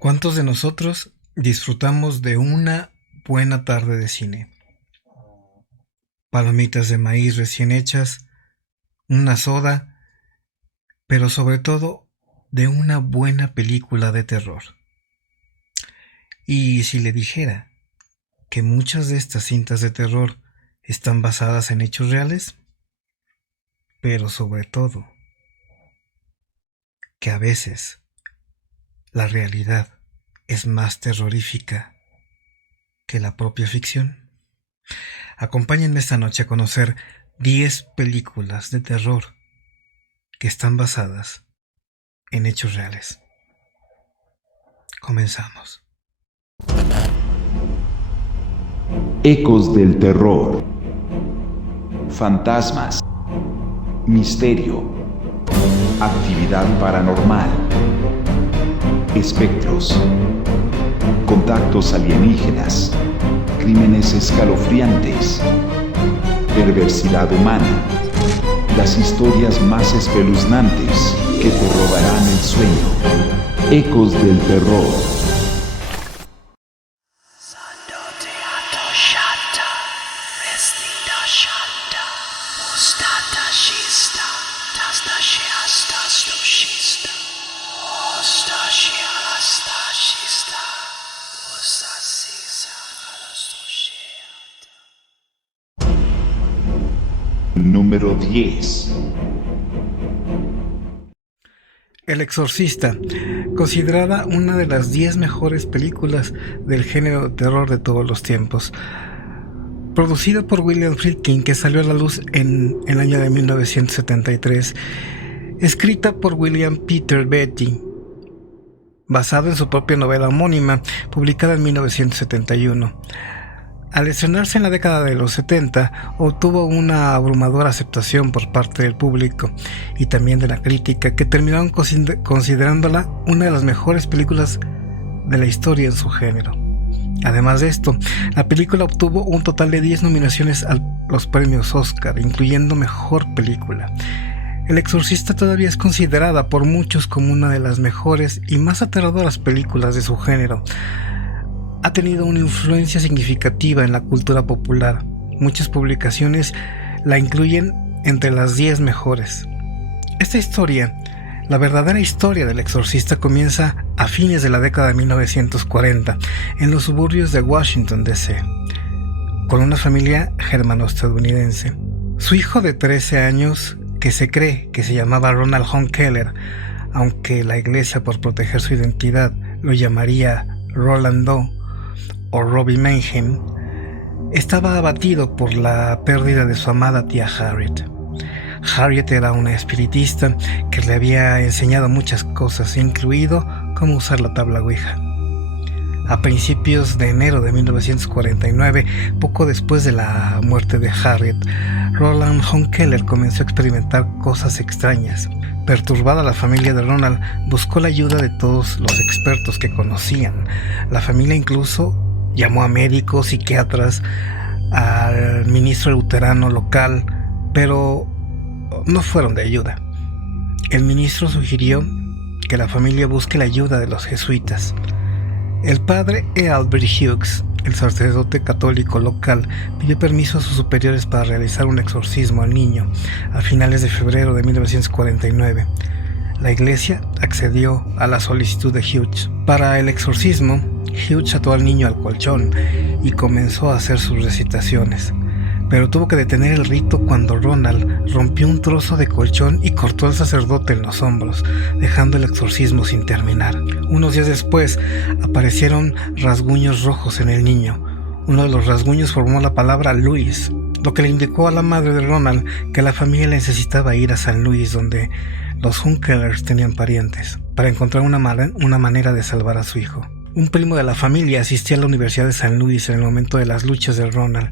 ¿Cuántos de nosotros disfrutamos de una buena tarde de cine? Palomitas de maíz recién hechas, una soda, pero sobre todo de una buena película de terror. Y si le dijera que muchas de estas cintas de terror están basadas en hechos reales, pero sobre todo que a veces la realidad es más terrorífica que la propia ficción. Acompáñenme esta noche a conocer 10 películas de terror que están basadas en hechos reales. Comenzamos. Ecos del terror. Fantasmas. Misterio. Actividad paranormal. Espectros. Contactos alienígenas. Crímenes escalofriantes. Perversidad humana. Las historias más espeluznantes que te robarán el sueño. Ecos del terror. Número 10. El Exorcista, considerada una de las 10 mejores películas del género de terror de todos los tiempos. Producida por William Friedkin, que salió a la luz en el año de 1973. Escrita por William Peter Blatty, basado en su propia novela homónima, publicada en 1971. Al estrenarse en la década de los 70, obtuvo una abrumadora aceptación por parte del público y también de la crítica, que terminaron considerándola una de las mejores películas de la historia en su género. Además de esto, la película obtuvo un total de 10 nominaciones a los premios Oscar, incluyendo Mejor Película. El Exorcista todavía es considerada por muchos como una de las mejores y más aterradoras películas de su género. Ha tenido una influencia significativa en la cultura popular. Muchas publicaciones la incluyen entre las 10 mejores. Esta historia, la verdadera historia del Exorcista, comienza a fines de la década de 1940 en los suburbios de Washington, D.C., con una familia germano-estadounidense. Su hijo de 13 años, que se cree que se llamaba Ronald Hohnkeller, aunque la iglesia, por proteger su identidad, lo llamaría Roland Doe o Robbie Mayhem, estaba abatido por la pérdida de su amada tía Harriet. Harriet era una espiritista que le había enseñado muchas cosas, incluido cómo usar la tabla Ouija. A principios de enero de 1949, poco después de la muerte de Harriet, Roland Hohnkeller comenzó a experimentar cosas extrañas. Perturbada, la familia de Ronald buscó la ayuda de todos los expertos que conocían. La familia incluso llamó a médicos, psiquiatras, al ministro luterano local, pero no fueron de ayuda. El ministro sugirió que la familia busque la ayuda de los jesuitas. El padre Albert Hughes, el sacerdote católico local, pidió permiso a sus superiores para realizar un exorcismo al niño a finales de febrero de 1949. La iglesia accedió a la solicitud de Hughes. Para el exorcismo, Hughes ató al niño al colchón y comenzó a hacer sus recitaciones, pero tuvo que detener el rito cuando Ronald rompió un trozo de colchón y cortó al sacerdote en los hombros, dejando el exorcismo sin terminar. Unos días después aparecieron rasguños rojos en el niño. Uno de los rasguños formó la palabra Luis, lo que le indicó a la madre de Ronald que la familia necesitaba ir a San Luis, donde los Hohnkellers tenían parientes, para encontrar una manera de salvar a su hijo. Un primo de la familia asistía a la Universidad de San Luis en el momento de las luchas de Ronald.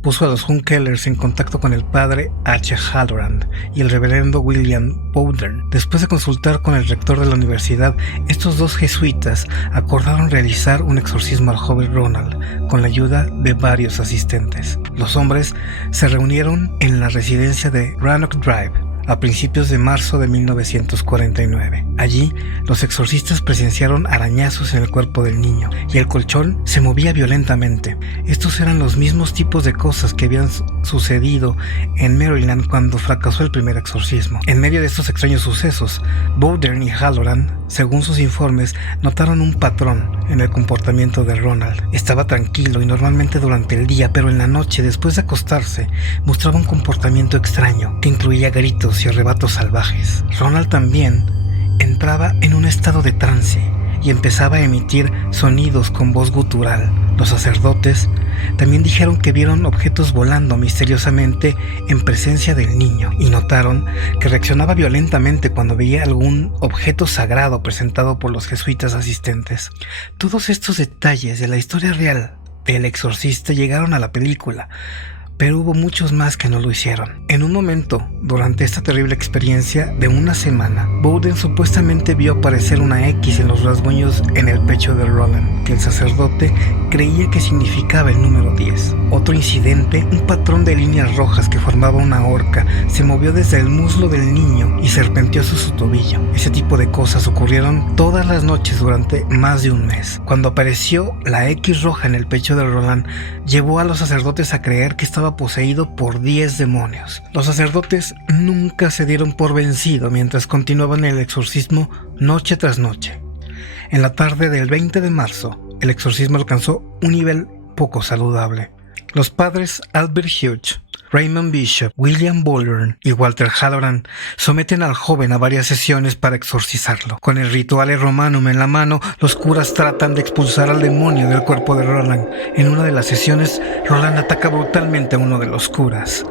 Puso a los Hohnkellers en contacto con el padre H. Halloran y el reverendo William Bowden. Después de consultar con el rector de la universidad, estos dos jesuitas acordaron realizar un exorcismo al joven Ronald con la ayuda de varios asistentes. Los hombres se reunieron en la residencia de Roanoke Drive, a principios de marzo de 1949. Allí, los exorcistas presenciaron arañazos en el cuerpo del niño y el colchón se movía violentamente. Estos eran los mismos tipos de cosas que habían sucedido en Maryland cuando fracasó el primer exorcismo. En medio de estos extraños sucesos, Bowden y Halloran, según sus informes, notaron un patrón en el comportamiento de Ronald. Estaba tranquilo y normalmente durante el día, pero en la noche, después de acostarse, mostraba un comportamiento extraño que incluía gritos y arrebatos salvajes. Ronald también entraba en un estado de trance y empezaba a emitir sonidos con voz gutural. Los sacerdotes también dijeron que vieron objetos volando misteriosamente en presencia del niño y notaron que reaccionaba violentamente cuando veía algún objeto sagrado presentado por los jesuitas asistentes. Todos estos detalles de la historia real del exorcista llegaron a la película, pero hubo muchos más que no lo hicieron. En un momento, durante esta terrible experiencia de una semana, Bowden supuestamente vio aparecer una X en los rasguños en el pecho de Roland, que el sacerdote creía que significaba el número 10. Otro incidente, un patrón de líneas rojas que formaba una horca, se movió desde el muslo del niño y serpenteó hacia su tobillo. Ese tipo de cosas ocurrieron todas las noches durante más de un mes. Cuando apareció la X roja en el pecho de Roland, llevó a los sacerdotes a creer que estaba poseído por 10 demonios. Los sacerdotes nunca se dieron por vencido mientras continuaban el exorcismo noche tras noche. En la tarde del 20 de marzo, el exorcismo alcanzó un nivel poco saludable. Los padres Albert Hughes, Raymond Bishop, William Bowden y Walter Halloran someten al joven a varias sesiones para exorcizarlo. Con el Rituale Romanum en la mano, los curas tratan de expulsar al demonio del cuerpo de Roland. En una de las sesiones, Roland ataca brutalmente a uno de los curas.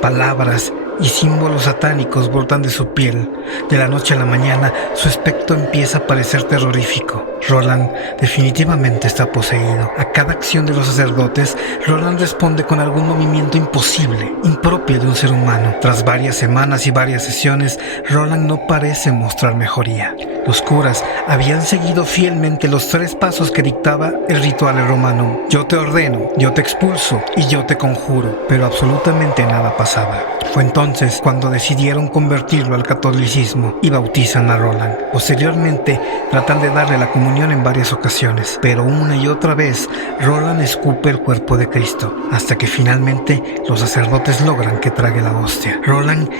Palabras y símbolos satánicos brotan de su piel. De la noche a la mañana, su aspecto empieza a parecer terrorífico. Roland definitivamente está poseído. A cada acción de los sacerdotes, Roland responde con algún movimiento imposible, impropio de un ser humano. Tras varias semanas y varias sesiones, Roland no parece mostrar mejoría. Los curas habían seguido fielmente los 3 pasos que dictaba el Rituale Romanum. Yo te ordeno, yo te expulso y yo te conjuro, pero absolutamente nada pasaba. Fue entonces cuando decidieron convertirlo al catolicismo y bautizan a Roland. Posteriormente tratan de darle la comunión en varias ocasiones, pero una y otra vez Roland escupe el cuerpo de Cristo, hasta que finalmente los sacerdotes logran que trague la hostia. Roland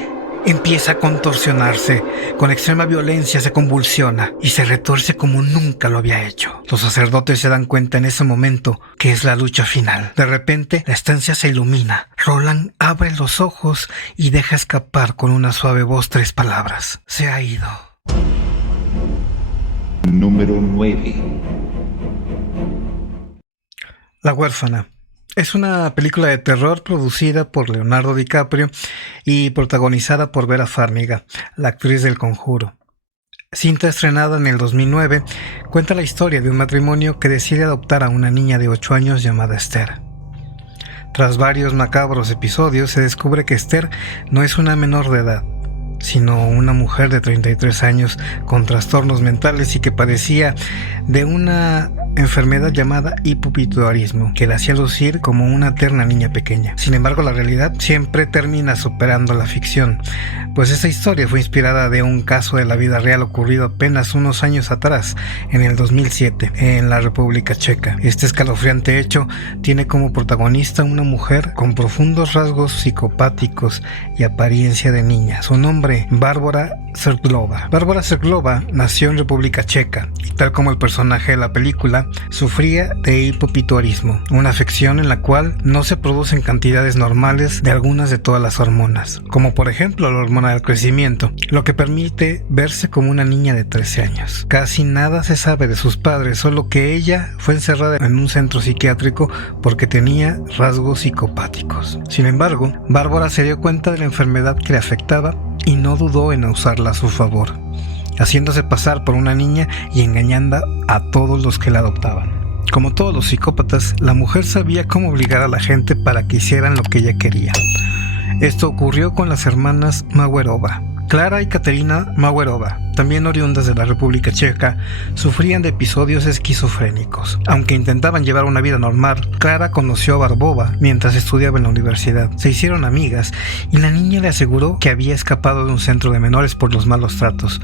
empieza a contorsionarse, con extrema violencia se convulsiona y se retuerce como nunca lo había hecho. Los sacerdotes se dan cuenta en ese momento que es la lucha final. De repente, la estancia se ilumina. Roland abre los ojos y deja escapar con una suave voz 3 palabras. Se ha ido. Número 9. La huérfana. Es una película de terror producida por Leonardo DiCaprio y protagonizada por Vera Farmiga, la actriz del Conjuro. Cinta estrenada en el 2009, cuenta la historia de un matrimonio que decide adoptar a una niña de 8 años llamada Esther. Tras varios macabros episodios, se descubre que Esther no es una menor de edad, sino una mujer de 33 años con trastornos mentales y que padecía de una enfermedad llamada hipopituitarismo, que la hacía lucir como una eterna niña pequeña. Sin embargo, la realidad siempre termina superando la ficción, pues esta historia fue inspirada de un caso de la vida real ocurrido apenas unos años atrás, en el 2007, en la República Checa. Este escalofriante hecho tiene como protagonista una mujer con profundos rasgos psicopáticos y apariencia de niña. Su nombre, Bárbara Serglova. Bárbara Serglova nació en República Checa y, tal como el personaje de la película, sufría de hipopituitarismo, una afección en la cual no se producen cantidades normales de algunas de todas las hormonas, como por ejemplo la hormona del crecimiento, lo que permite verse como una niña de 13 años. Casi nada se sabe de sus padres, solo que ella fue encerrada en un centro psiquiátrico porque tenía rasgos psicopáticos. Sin embargo, Bárbara se dio cuenta de la enfermedad que le afectaba y no dudó en usarla a su favor, haciéndose pasar por una niña y engañando a todos los que la adoptaban. Como todos los psicópatas, la mujer sabía cómo obligar a la gente para que hicieran lo que ella quería. Esto ocurrió con las hermanas Maguerova, Clara y Katerina Mauerova, también oriundas de la República Checa, sufrían de episodios esquizofrénicos. Aunque intentaban llevar una vida normal, Clara conoció a Barbova mientras estudiaba en la universidad. Se hicieron amigas y la niña le aseguró que había escapado de un centro de menores por los malos tratos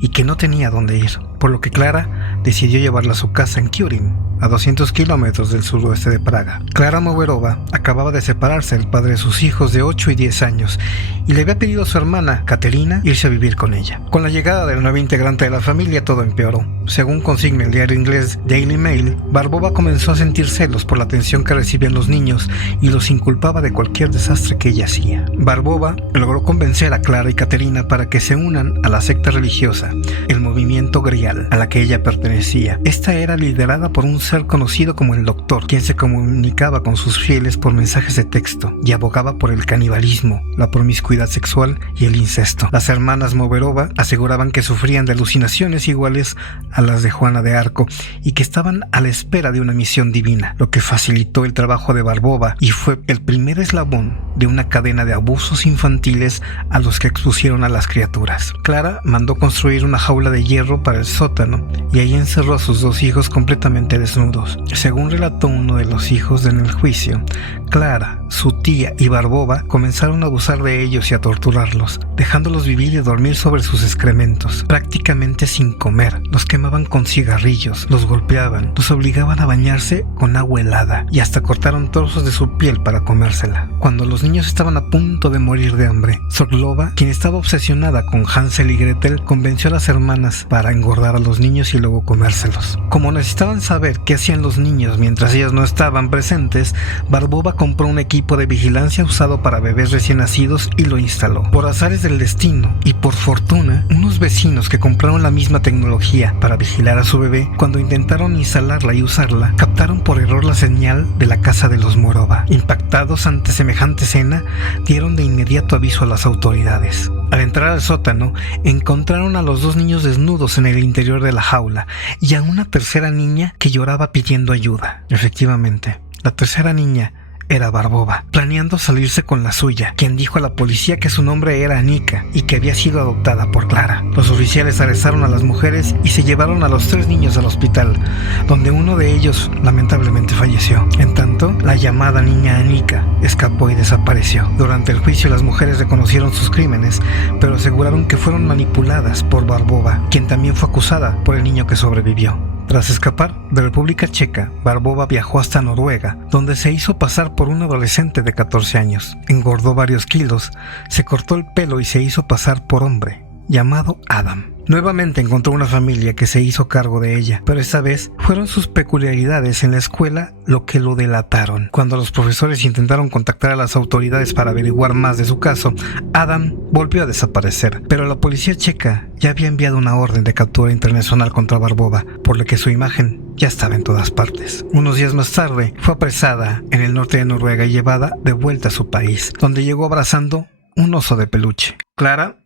y que no tenía dónde ir, por lo que Clara decidió llevarla a su casa en Kiurim, a 200 kilómetros del suroeste de Praga. Clara Mauerova acababa de separarse del padre de sus hijos de 8 y 10 años y le había pedido a su hermana, Katerina, irse a vivir con ella. Con la llegada del nuevo integrante de la familia, todo empeoró. Según consigna el diario inglés Daily Mail, Barbova comenzó a sentir celos por la atención que recibían los niños y los inculpaba de cualquier desastre que ella hacía. Barbova logró convencer a Clara y Katerina para que se unan a la secta religiosa, el movimiento Grial, a la que ella pertenecía. Esta era liderada por un ser conocido como el Doctor, quien se comunicaba con sus fieles por mensajes de texto y abogaba por el canibalismo, la promiscuidad sexual y el incesto. Las hermanas Mauerova aseguraban que sufrían de alucinaciones iguales a las de Juana de Arco y que estaban a la espera de una misión divina, lo que facilitó el trabajo de Barbova y fue el primer eslabón de una cadena de abusos infantiles a los que expusieron a las criaturas. Clara mandó construir una jaula de hierro para el sótano y ahí encerró a sus 2 hijos completamente desnudos. Según relató uno de los hijos en el juicio, Clara, su tía y Barbova comenzaron a abusar de ellos y a torturarlos, dejándolos vivir y dormir sobre sus excrementos, prácticamente sin comer. Los quemaban con cigarrillos, los golpeaban, los obligaban a bañarse con agua helada y hasta cortaron trozos de su piel para comérsela. Cuando los niños estaban a punto de morir de hambre, Sokolova, quien estaba obsesionada con Hansel y Gretel, convenció a las hermanas para engordar a los niños y luego comérselos. Como necesitaban saber qué hacían los niños mientras ellas no estaban presentes, Barbova compró un equipo de vigilancia usado para bebés recién nacidos y lo instaló. Por azares del destino y por fortuna, unos vecinos que compraron la misma tecnología para vigilar a su bebé, cuando intentaron instalarla y usarla, captaron por error la señal de la casa de los Mauerova. Impactados ante semejante escena, dieron de inmediato aviso a las autoridades. Al entrar al sótano, encontraron a los 2 niños desnudos en el interior de la jaula y a una tercera niña que lloraba pidiendo ayuda. Efectivamente, la tercera niña era Barbova, planeando salirse con la suya, quien dijo a la policía que su nombre era Anika y que había sido adoptada por Clara. Los oficiales arrestaron a las mujeres y se llevaron a los 3 niños al hospital, donde uno de ellos lamentablemente falleció. En tanto, la llamada niña Anika escapó y desapareció. Durante el juicio, las mujeres reconocieron sus crímenes, pero aseguraron que fueron manipuladas por Barbova, quien también fue acusada por el niño que sobrevivió. Tras escapar de República Checa, Barbova viajó hasta Noruega, donde se hizo pasar por un adolescente de 14 años. Engordó varios kilos, se cortó el pelo y se hizo pasar por hombre, llamado Adam. Nuevamente encontró una familia que se hizo cargo de ella, pero esta vez fueron sus peculiaridades en la escuela lo que lo delataron. Cuando los profesores intentaron contactar a las autoridades para averiguar más de su caso, Adam volvió a desaparecer, pero la policía checa ya había enviado una orden de captura internacional contra Barbova, por lo que su imagen ya estaba en todas partes. Unos días más tarde, fue apresada en el norte de Noruega y llevada de vuelta a su país, donde llegó abrazando un oso de peluche. Clara,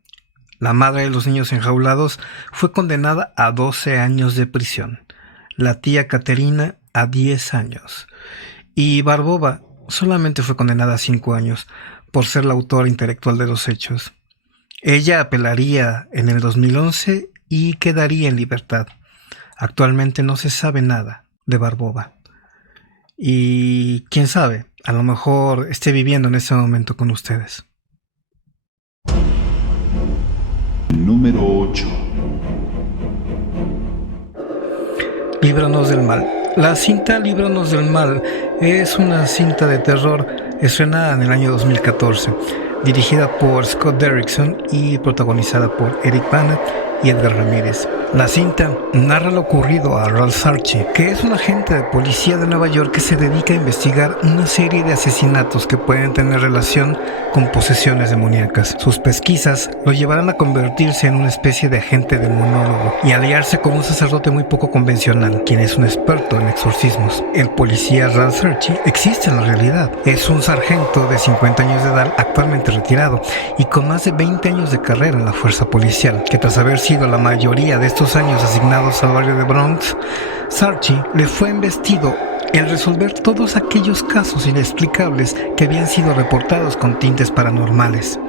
la madre de los niños enjaulados, fue condenada a 12 años de prisión. La tía Katerina a 10 años. Y Barbova solamente fue condenada a 5 años por ser la autora intelectual de los hechos. Ella apelaría en el 2011 y quedaría en libertad. Actualmente no se sabe nada de Barbova. Y quién sabe, a lo mejor esté viviendo en este momento con ustedes. Número 8. Líbranos del mal. La cinta Líbranos del mal es una cinta de terror estrenada en el año 2014, dirigida por Scott Derrickson y protagonizada por Eric Bana y Edgar Ramírez. La cinta narra lo ocurrido a Ralph Sarchie, que es un agente de policía de Nueva York que se dedica a investigar una serie de asesinatos que pueden tener relación con posesiones demoníacas. Sus pesquisas lo llevarán a convertirse en una especie de agente demonólogo y aliarse con un sacerdote muy poco convencional, quien es un experto en exorcismos. El policía Ralph Sarchie existe en la realidad. Es un sargento de 50 años de edad, actualmente retirado, y con más de 20 años de carrera en la fuerza policial, que tras haber sido la mayoría de estos años asignados al barrio de Bronx, Sarchie le fue investido el resolver todos aquellos casos inexplicables que habían sido reportados con tintes paranormales.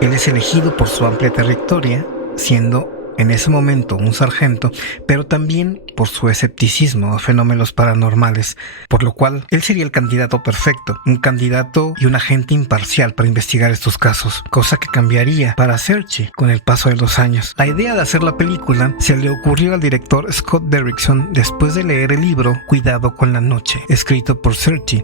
Él es elegido por su amplia trayectoria, siendo en ese momento un sargento, pero también por su escepticismo a fenómenos paranormales, por lo cual él sería el candidato perfecto, un candidato y un agente imparcial para investigar estos casos, cosa que cambiaría para Serchi con el paso de los años. La idea de hacer la película se le ocurrió al director Scott Derrickson después de leer el libro Cuidado con la noche, escrito por Serchi,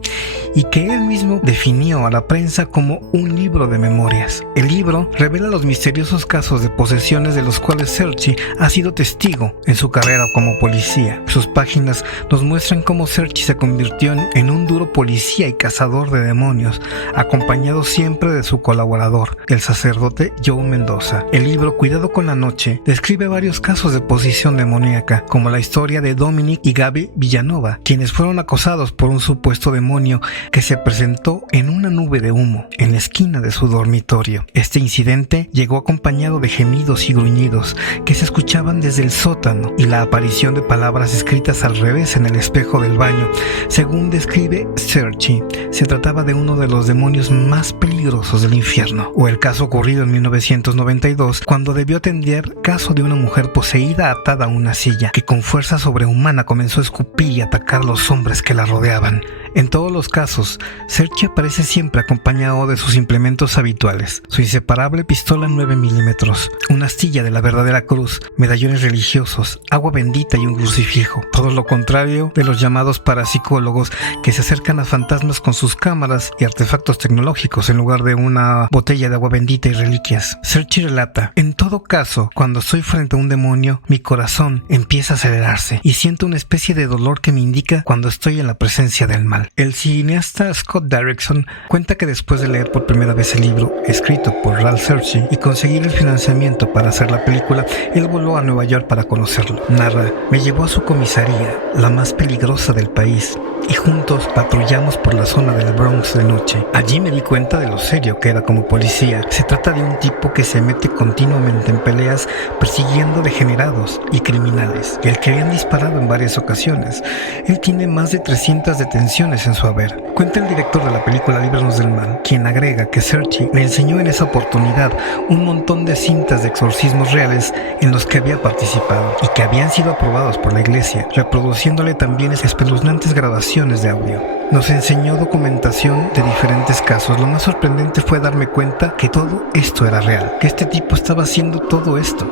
y que él mismo definió a la prensa como un libro de memorias. El libro revela los misteriosos casos de posesiones de los cuales Serchi ha sido testigo en su carrera como policía. Sus páginas nos muestran cómo Serchi se convirtió en un duro policía y cazador de demonios, acompañado siempre de su colaborador, el sacerdote Joe Mendoza. El libro Cuidado con la noche describe varios casos de posesión demoníaca, como la historia de Dominic y Gaby Villanova, quienes fueron acosados por un supuesto demonio que se presentó en una nube de humo en la esquina de su dormitorio. Este incidente llegó acompañado de gemidos y gruñidos que se escuchaban desde el sótano y la aparición de palabras escritas al revés en el espejo del baño. Según describe Serchi, se trataba de uno de los demonios más peligrosos del infierno. O el caso ocurrido en 1992, cuando debió atender caso de una mujer poseída atada a una silla, que con fuerza sobrehumana comenzó a escupir y atacar a los hombres que la rodeaban. En todos los casos, Serchi aparece siempre acompañado de sus implementos habituales: su inseparable pistola 9 milímetros, una astilla de la verdadera cruz, medallones religiosos, agua bendita y un crucifijo. Todo lo contrario de los llamados parapsicólogos, que se acercan a fantasmas con sus cámaras y artefactos tecnológicos en lugar de una botella de agua bendita y reliquias. Serchi relata: en todo caso, cuando estoy frente a un demonio, mi corazón empieza a acelerarse y siento una especie de dolor que me indica cuando estoy en la presencia del mal. El cineasta Scott Derrickson cuenta que después de leer por primera vez el libro escrito por Ralph Serchi y conseguir el financiamiento para hacer la película, él voló a Nueva York para conocerlo. Narra: me llevó a su comisaría, la más peligrosa del país, y juntos patrullamos por la zona del Bronx de noche. Allí me di cuenta de lo serio que era como policía. Se trata de un tipo que se mete continuamente en peleas persiguiendo degenerados y criminales, el que habían disparado en varias ocasiones. Él tiene más de 300 detenciones en su haber. Cuenta el director de la película Líbranos del Mal, quien agrega que Serchi le enseñó en esa oportunidad un montón de cintas de exorcismos reales en los que había participado y que habían sido aprobados por la iglesia, reproduciéndole también espeluznantes grabaciones de audio. Nos enseñó documentación de diferentes casos. Lo más sorprendente fue darme cuenta que todo esto era real, que este tipo estaba haciendo todo esto.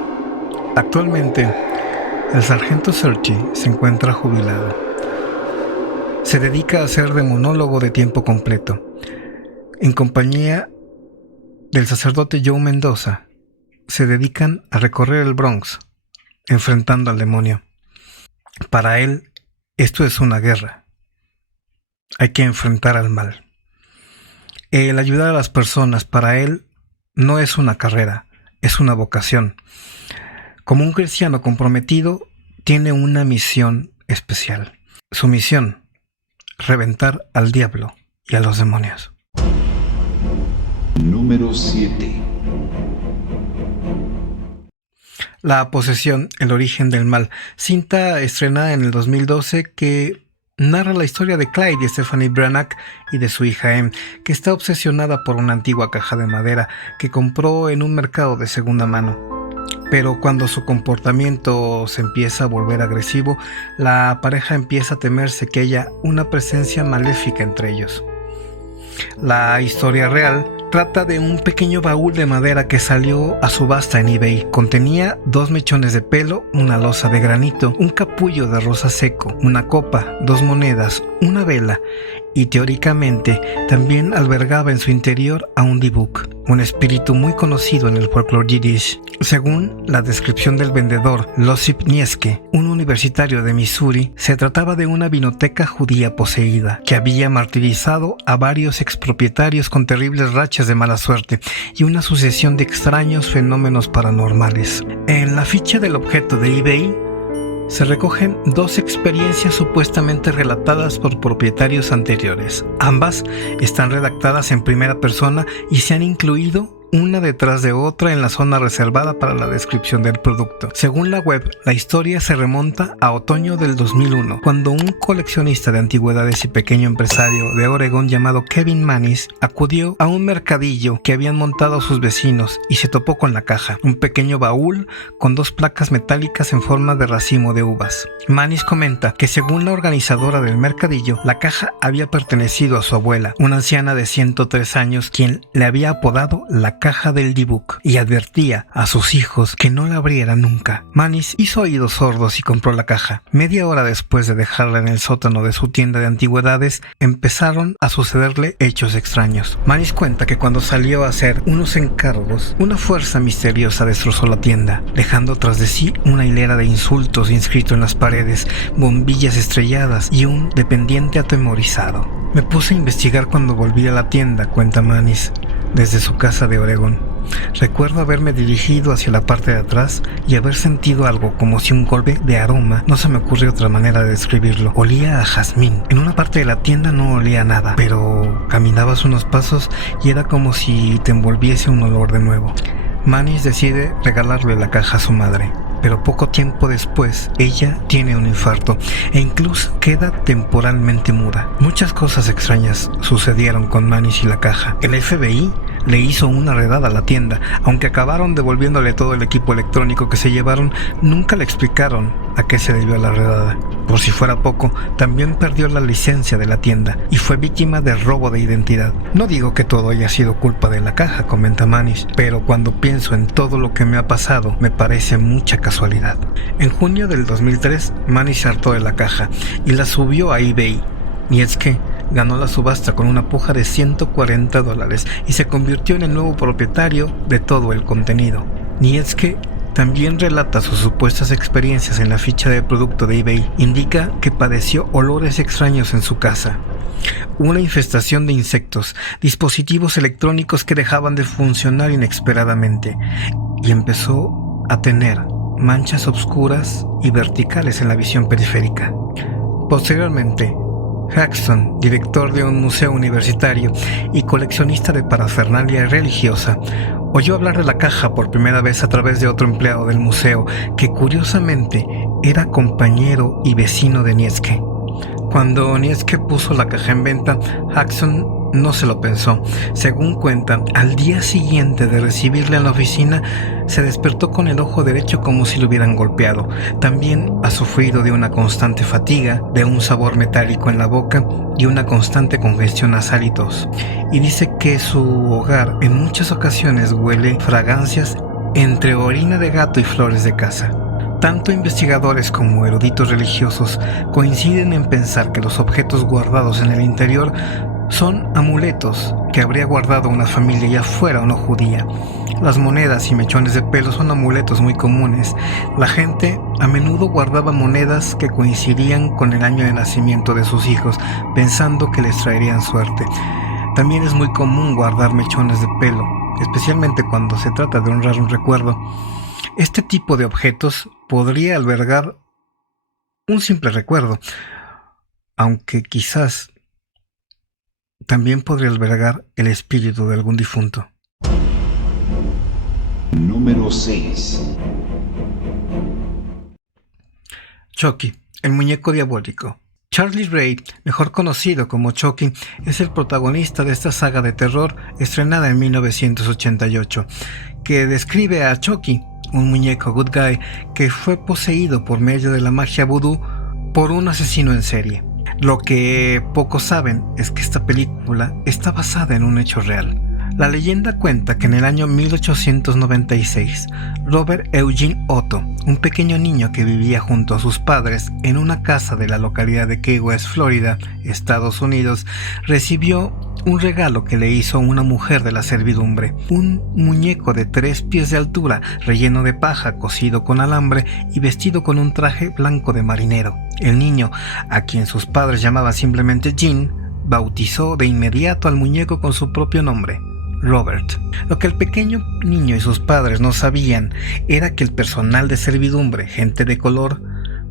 Actualmente, el sargento Serchi se encuentra jubilado. Se dedica a ser demonólogo de tiempo completo, en compañía del sacerdote Joe Mendoza. Se dedican a recorrer el Bronx, enfrentando al demonio. Para él, esto es una guerra. Hay que enfrentar al mal. El ayudar a las personas, para él, no es una carrera, es una vocación. Como un cristiano comprometido, tiene una misión especial. Su misión: reventar al diablo y a los demonios. Número 7. La posesión, el origen del mal. Cinta estrenada en el 2012 que narra la historia de Clyde y Stephanie Branagh y de su hija Em, que está obsesionada por una antigua caja de madera que compró en un mercado de segunda mano. Pero cuando su comportamiento se empieza a volver agresivo, la pareja empieza a temerse que haya una presencia maléfica entre ellos. La historia real trata de un pequeño baúl de madera que salió a subasta en eBay. Contenía 2 mechones de pelo, una losa de granito, un capullo de rosa seco, una copa, 2 monedas, una vela, y teóricamente también albergaba en su interior a un dibuk, un espíritu muy conocido en el folclore yiddish. Según la descripción del vendedor Losip Nieske, un universitario de Missouri, se trataba de una vinoteca judía poseída que había martirizado a varios expropietarios con terribles rachas de mala suerte y una sucesión de extraños fenómenos paranormales. En la ficha del objeto de eBay se recogen 2 experiencias supuestamente relatadas por propietarios anteriores. Ambas están redactadas en primera persona y se han incluido una detrás de otra en la zona reservada para la descripción del producto. Según la web, la historia se remonta a otoño del 2001, cuando un coleccionista de antigüedades y pequeño empresario de Oregón llamado Kevin Mannis acudió a un mercadillo que habían montado sus vecinos y se topó con la caja, un pequeño baúl con 2 placas metálicas en forma de racimo de uvas. Mannis comenta que según la organizadora del mercadillo, la caja había pertenecido a su abuela, una anciana de 103 años, quien le había apodado la caja del D-Book, y advertía a sus hijos que no la abrieran nunca. Mannis hizo oídos sordos y compró la caja. Media hora después de dejarla en el sótano de su tienda de antigüedades, empezaron a sucederle hechos extraños. Mannis cuenta que cuando salió a hacer unos encargos, una fuerza misteriosa destrozó la tienda, dejando tras de sí una hilera de insultos inscritos en las paredes, bombillas estrelladas y un dependiente atemorizado. Me puse a investigar cuando volví a la tienda, cuenta Mannis, desde su casa de Oregón. Recuerdo haberme dirigido hacia la parte de atrás y haber sentido algo como si un golpe de aroma. No se me ocurre otra manera de describirlo. Olía a jazmín. En una parte de la tienda no olía nada, pero caminabas unos pasos y era como si te envolviese un olor de nuevo. Mannis decide regalarle la caja a su madre, pero poco tiempo después ella tiene un infarto e incluso queda temporalmente muda. Muchas cosas extrañas sucedieron con Mannis y la caja. El FBI le hizo una redada a la tienda. Aunque acabaron devolviéndole todo el equipo electrónico que se llevaron, nunca le explicaron a qué se debió la redada. Por si fuera poco, también perdió la licencia de la tienda y fue víctima de robo de identidad. No digo que todo haya sido culpa de la caja, comenta Mannis, pero cuando pienso en todo lo que me ha pasado, me parece mucha casualidad. En junio del 2003, Mannis se hartó de la caja y la subió a eBay. Niezke ganó la subasta con una puja de $140 y se convirtió en el nuevo propietario de todo el contenido. Niezke también relata sus supuestas experiencias en la ficha de producto de eBay. Indica que padeció olores extraños en su casa, una infestación de insectos, dispositivos electrónicos que dejaban de funcionar inesperadamente, y empezó a tener manchas oscuras y verticales en la visión periférica. Posteriormente, Haxton, director de un museo universitario y coleccionista de parafernalia religiosa, oyó hablar de la caja por primera vez a través de otro empleado del museo que curiosamente era compañero y vecino de Niezke. Cuando Niezke puso la caja en venta, Haxton no se lo pensó. Según cuentan, al día siguiente de recibirla en la oficina, se despertó con el ojo derecho como si lo hubieran golpeado. También ha sufrido de una constante fatiga, de un sabor metálico en la boca y una constante congestión nasal y tos. Y dice que su hogar en muchas ocasiones huele fragancias entre orina de gato y flores de casa. Tanto investigadores como eruditos religiosos coinciden en pensar que los objetos guardados en el interior son amuletos que habría guardado una familia ya fuera o no judía. Las monedas y mechones de pelo son amuletos muy comunes. La gente a menudo guardaba monedas que coincidían con el año de nacimiento de sus hijos, pensando que les traerían suerte. También es muy común guardar mechones de pelo, especialmente cuando se trata de honrar un recuerdo. Este tipo de objetos podría albergar un simple recuerdo, aunque quizás también podría albergar el espíritu de algún difunto. Número 6. Chucky, el muñeco diabólico. Charlie Ray, mejor conocido como Chucky, es el protagonista de esta saga de terror estrenada en 1988, que describe a Chucky, un muñeco good guy que fue poseído por medio de la magia vudú por un asesino en serie. Lo que pocos saben es que esta película está basada en un hecho real. La leyenda cuenta que en el año 1896, Robert Eugene Otto, un pequeño niño que vivía junto a sus padres en una casa de la localidad de Key West, Florida, Estados Unidos, recibió un regalo que le hizo una mujer de la servidumbre, un muñeco de 3 pies de altura, relleno de paja, cosido con alambre y vestido con un traje blanco de marinero. El niño, a quien sus padres llamaban simplemente Jean, bautizó de inmediato al muñeco con su propio nombre, Robert. Lo que el pequeño niño y sus padres no sabían era que el personal de servidumbre, gente de color,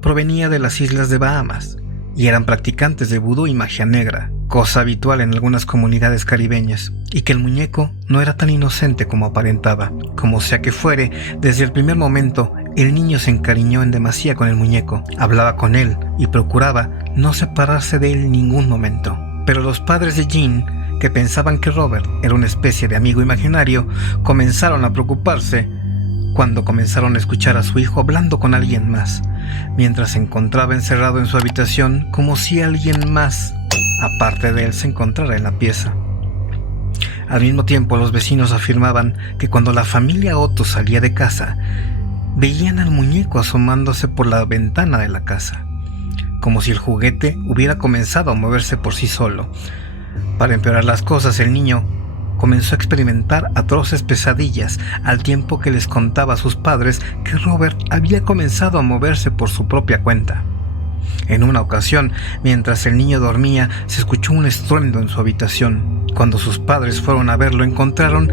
provenía de las islas de Bahamas y eran practicantes de vudú y magia negra. cosa habitual en algunas comunidades caribeñas, y que el muñeco no era tan inocente como aparentaba. Como sea que fuere, desde el primer momento, el niño se encariñó en demasía con el muñeco, hablaba con él y procuraba no separarse de él en ningún momento. Pero los padres de Jean, que pensaban que Robert era una especie de amigo imaginario, comenzaron a preocuparse cuando comenzaron a escuchar a su hijo hablando con alguien más, mientras se encontraba encerrado en su habitación, como si alguien más, aparte de él, se encontrara en la pieza. Al mismo tiempo, los vecinos afirmaban que cuando la familia Otto salía de casa, veían al muñeco asomándose por la ventana de la casa, como si el juguete hubiera comenzado a moverse por sí solo. Para empeorar las cosas, el niño comenzó a experimentar atroces pesadillas al tiempo que les contaba a sus padres que Robert había comenzado a moverse por su propia cuenta. En una ocasión, mientras el niño dormía, se escuchó un estruendo en su habitación. Cuando sus padres fueron a verlo, encontraron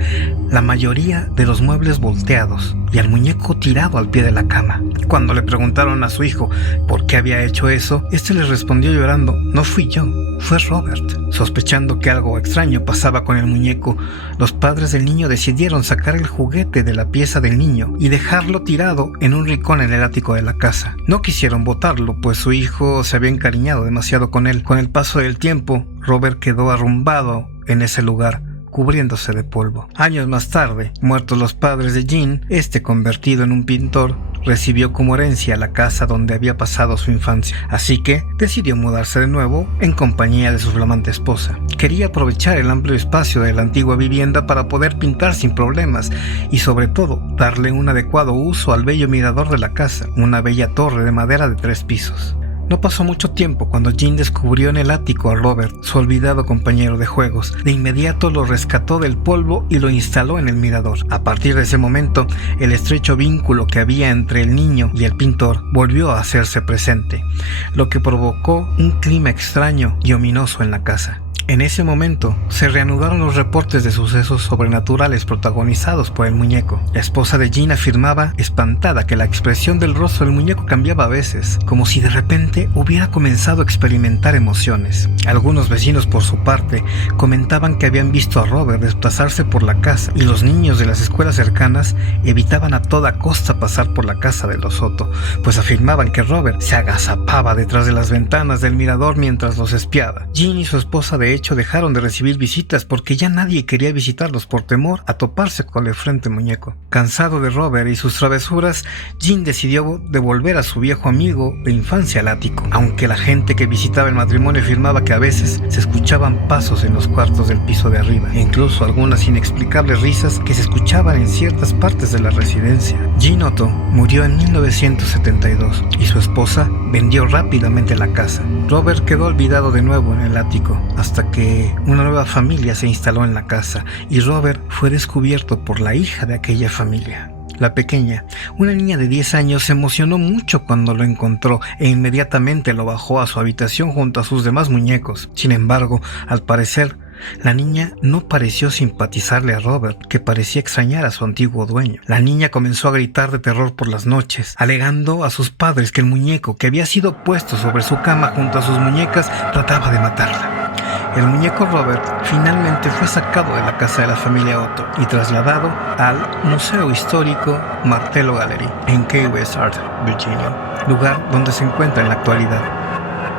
la mayoría de los muebles volteados y al muñeco tirado al pie de la cama. Cuando le preguntaron a su hijo por qué había hecho eso, este les respondió llorando: "No fui yo, fue Robert". Sospechando que algo extraño pasaba con el muñeco, los padres del niño decidieron sacar el juguete de la pieza del niño y dejarlo tirado en un rincón en el ático de la casa. No quisieron botarlo, pues su hijo se había encariñado demasiado con él. Con el paso del tiempo, Robert quedó arrumbado en ese lugar, cubriéndose de polvo. Años más tarde, muertos los padres de Jean, convertido en un pintor, recibió como herencia la casa donde había pasado su infancia, así que decidió mudarse de nuevo en compañía de su flamante esposa. Quería aprovechar el amplio espacio de la antigua vivienda para poder pintar sin problemas y sobre todo darle un adecuado uso al bello mirador de la casa, una bella torre de madera de 3 pisos. No pasó mucho tiempo cuando Jean descubrió en el ático a Robert, su olvidado compañero de juegos. De inmediato lo rescató del polvo y lo instaló en el mirador. A partir de ese momento, el estrecho vínculo que había entre el niño y el pintor volvió a hacerse presente, lo que provocó un clima extraño y ominoso en la casa. En ese momento, se reanudaron los reportes de sucesos sobrenaturales protagonizados por el muñeco. La esposa de Jean afirmaba, espantada, que la expresión del rostro del muñeco cambiaba a veces, como si de repente hubiera comenzado a experimentar emociones. Algunos vecinos, por su parte, comentaban que habían visto a Robert desplazarse por la casa, y los niños de las escuelas cercanas evitaban a toda costa pasar por la casa de los Soto, pues afirmaban que Robert se agazapaba detrás de las ventanas del mirador mientras los espiaba. Jean y su esposa, de hecho, dejaron de recibir visitas porque ya nadie quería visitarlos por temor a toparse con el frente muñeco. Cansado de Robert y sus travesuras, Jean decidió devolver a su viejo amigo de infancia al ático, aunque la gente que visitaba el matrimonio afirmaba que a veces se escuchaban pasos en los cuartos del piso de arriba, e incluso algunas inexplicables risas que se escuchaban en ciertas partes de la residencia. Jean Otto murió en 1972 y su esposa vendió rápidamente la casa. Robert quedó olvidado de nuevo en el ático, hasta que una nueva familia se instaló en la casa y Robert fue descubierto por la hija de aquella familia. La pequeña, una niña de 10 años, se emocionó mucho cuando lo encontró e inmediatamente lo bajó a su habitación junto a sus demás muñecos. Sin embargo, al parecer, la niña no pareció simpatizarle a Robert, que parecía extrañar a su antiguo dueño. La niña comenzó a gritar de terror por las noches, alegando a sus padres que el muñeco que había sido puesto sobre su cama junto a sus muñecas trataba de matarla. El muñeco Robert finalmente fue sacado de la casa de la familia Otto y trasladado al Museo Histórico Martello Gallery en Key West, Virginia, lugar donde se encuentra en la actualidad.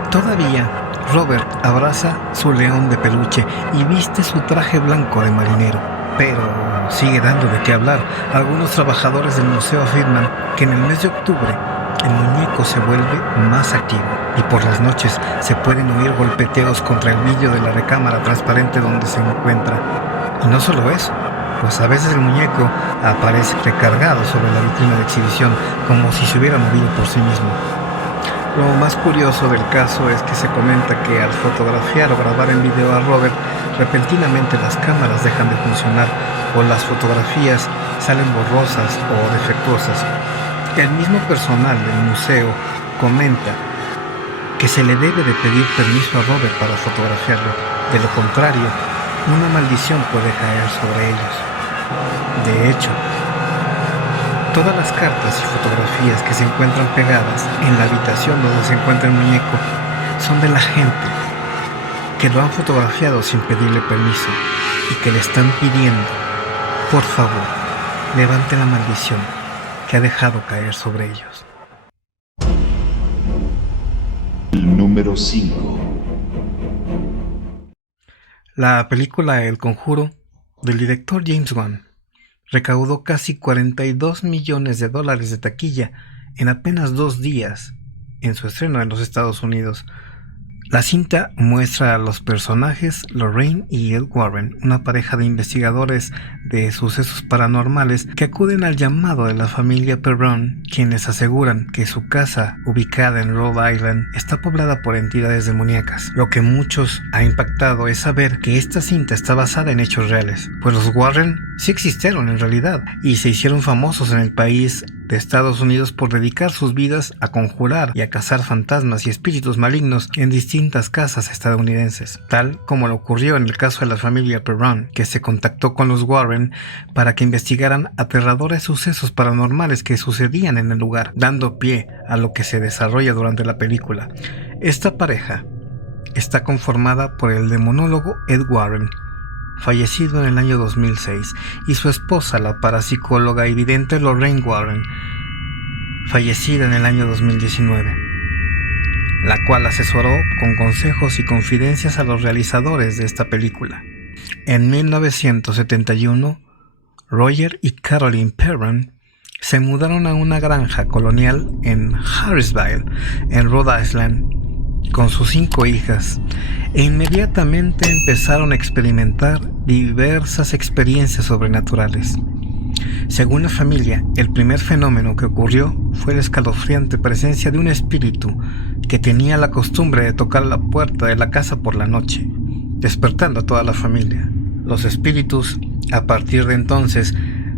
Todavía, Robert abraza su león de peluche y viste su traje blanco de marinero, pero sigue dando de qué hablar. Algunos trabajadores del museo afirman que en el mes de octubre el muñeco se vuelve más activo y por las noches se pueden oír golpeteos contra el vidrio de la recámara transparente donde se encuentra. Y no solo eso, pues a veces el muñeco aparece recargado sobre la vitrina de exhibición como si se hubiera movido por sí mismo. Lo más curioso del caso es que se comenta que al fotografiar o grabar en video a Robert, repentinamente las cámaras dejan de funcionar o las fotografías salen borrosas o defectuosas. El mismo personal del museo comenta que se le debe de pedir permiso a Robert para fotografiarlo. De lo contrario, una maldición puede caer sobre ellos. De hecho, todas las cartas y fotografías que se encuentran pegadas en la habitación donde se encuentra el muñeco son de la gente que lo han fotografiado sin pedirle permiso y que le están pidiendo, por favor, levante la maldición que ha dejado caer sobre ellos. El número 5. La película El Conjuro, del director James Wan, recaudó casi $42 millones de taquilla en apenas 2 días en su estreno en los Estados Unidos. La cinta muestra a los personajes Lorraine y Ed Warren, una pareja de investigadores de sucesos paranormales que acuden al llamado de la familia Perron, quienes aseguran que su casa, ubicada en Rhode Island, está poblada por entidades demoníacas. Lo que muchos ha impactado es saber que esta cinta está basada en hechos reales, pues los Warren sí existieron en realidad y se hicieron famosos en el país de Estados Unidos por dedicar sus vidas a conjurar y a cazar fantasmas y espíritus malignos en distintas casas estadounidenses, tal como lo ocurrió en el caso de la familia Perron, que se contactó con los Warren para que investigaran aterradores sucesos paranormales que sucedían en el lugar, dando pie a lo que se desarrolla durante la película. Esta pareja está conformada por el demonólogo Ed Warren, fallecido en el año 2006, y su esposa, la parapsicóloga y vidente Lorraine Warren, fallecida en el año 2019, la cual asesoró con consejos y confidencias a los realizadores de esta película. En 1971, Roger y Carolyn Perron se mudaron a una granja colonial en Harrisville, en Rhode Island, con sus 5 hijas, e inmediatamente empezaron a experimentar diversas experiencias sobrenaturales. Según la familia, el primer fenómeno que ocurrió fue la escalofriante presencia de un espíritu que tenía la costumbre de tocar la puerta de la casa por la noche, despertando a toda la familia. Los espíritus, a partir de entonces,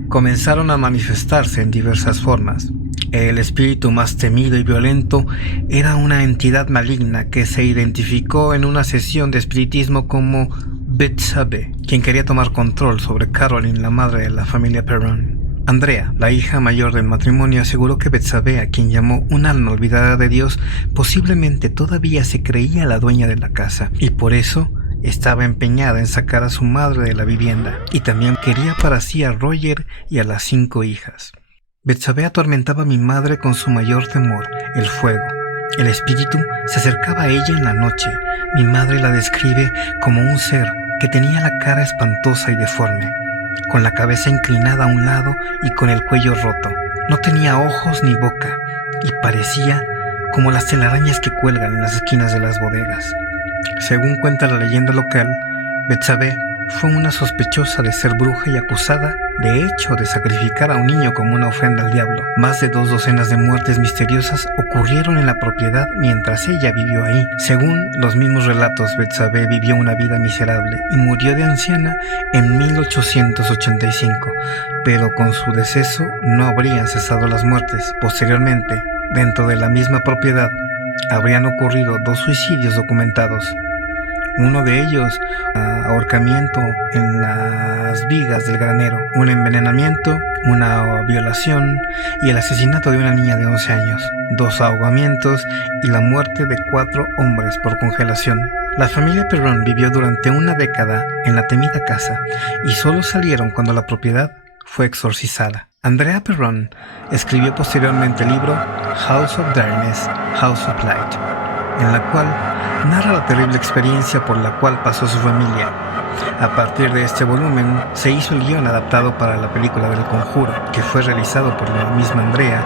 comenzaron a manifestarse en diversas formas. El espíritu más temido y violento era una entidad maligna que se identificó en una sesión de espiritismo como Betsabe, quien quería tomar control sobre Carolyn, la madre de la familia Perron. Andrea, la hija mayor del matrimonio, aseguró que Betsabe, a quien llamó un alma olvidada de Dios, posiblemente todavía se creía la dueña de la casa y por eso estaba empeñada en sacar a su madre de la vivienda, y también quería para sí a Roger y a las 5 hijas. Betsabe atormentaba a mi madre con su mayor temor, el fuego. El espíritu se acercaba a ella en la noche. Mi madre la describe como un ser que tenía la cara espantosa y deforme, con la cabeza inclinada a un lado y con el cuello roto. No tenía ojos ni boca y parecía como las telarañas que cuelgan en las esquinas de las bodegas. Según cuenta la leyenda local, Betsabe fue una sospechosa de ser bruja y acusada, de hecho, de sacrificar a un niño como una ofrenda al diablo. Más de 2 docenas de muertes misteriosas ocurrieron en la propiedad mientras ella vivió ahí. Según los mismos relatos, Betsabe vivió una vida miserable y murió de anciana en 1885, pero con su deceso no habrían cesado las muertes. Posteriormente, dentro de la misma propiedad, habrían ocurrido 2 suicidios documentados. Uno de ellos, ahorcamiento en las vigas del granero, un envenenamiento, una violación y el asesinato de una niña de 11 años, 2 ahogamientos y la muerte de 4 hombres por congelación. La familia Perron vivió durante una década en la temida casa y solo salieron cuando la propiedad fue exorcizada. Andrea Perron escribió posteriormente el libro House of Darkness, House of Light, en la cual narra la terrible experiencia por la cual pasó su familia. A partir de este volumen se hizo el guión adaptado para la película del Conjuro, que fue realizado por la misma Andrea,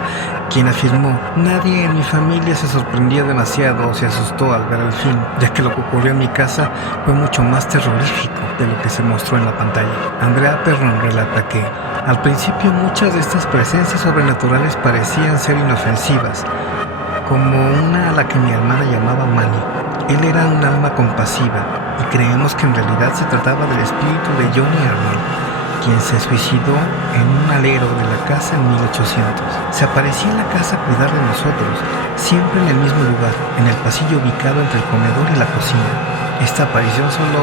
quien afirmó: nadie en mi familia se sorprendió demasiado o se asustó al ver el film, ya que lo que ocurrió en mi casa fue mucho más terrorífico de lo que se mostró en la pantalla. Andrea Perron relata que al principio muchas de estas presencias sobrenaturales parecían ser inofensivas, como una a la que mi hermana llamaba Manny. Él era un alma compasiva y creemos que en realidad se trataba del espíritu de Johnny Arnold, quien se suicidó en un alero de la casa en 1800. Se aparecía en la casa a cuidar de nosotros, siempre en el mismo lugar, en el pasillo ubicado entre el comedor y la cocina. Esta aparición solo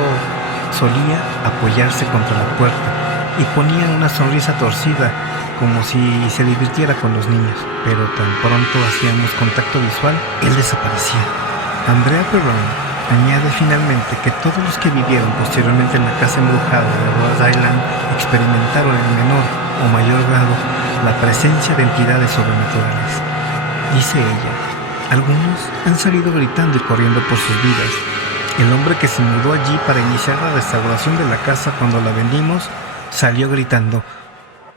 solía apoyarse contra la puerta y ponía una sonrisa torcida, como si se divirtiera con los niños, pero tan pronto hacíamos contacto visual, él desaparecía. Andrea Perron Añade finalmente que todos los que vivieron posteriormente en la casa embrujada de Rhode Island experimentaron en menor o mayor grado la presencia de entidades sobrenaturales. Dice ella, algunos han salido gritando y corriendo por sus vidas. El hombre que se mudó allí para iniciar la restauración de la casa cuando la vendimos salió gritando,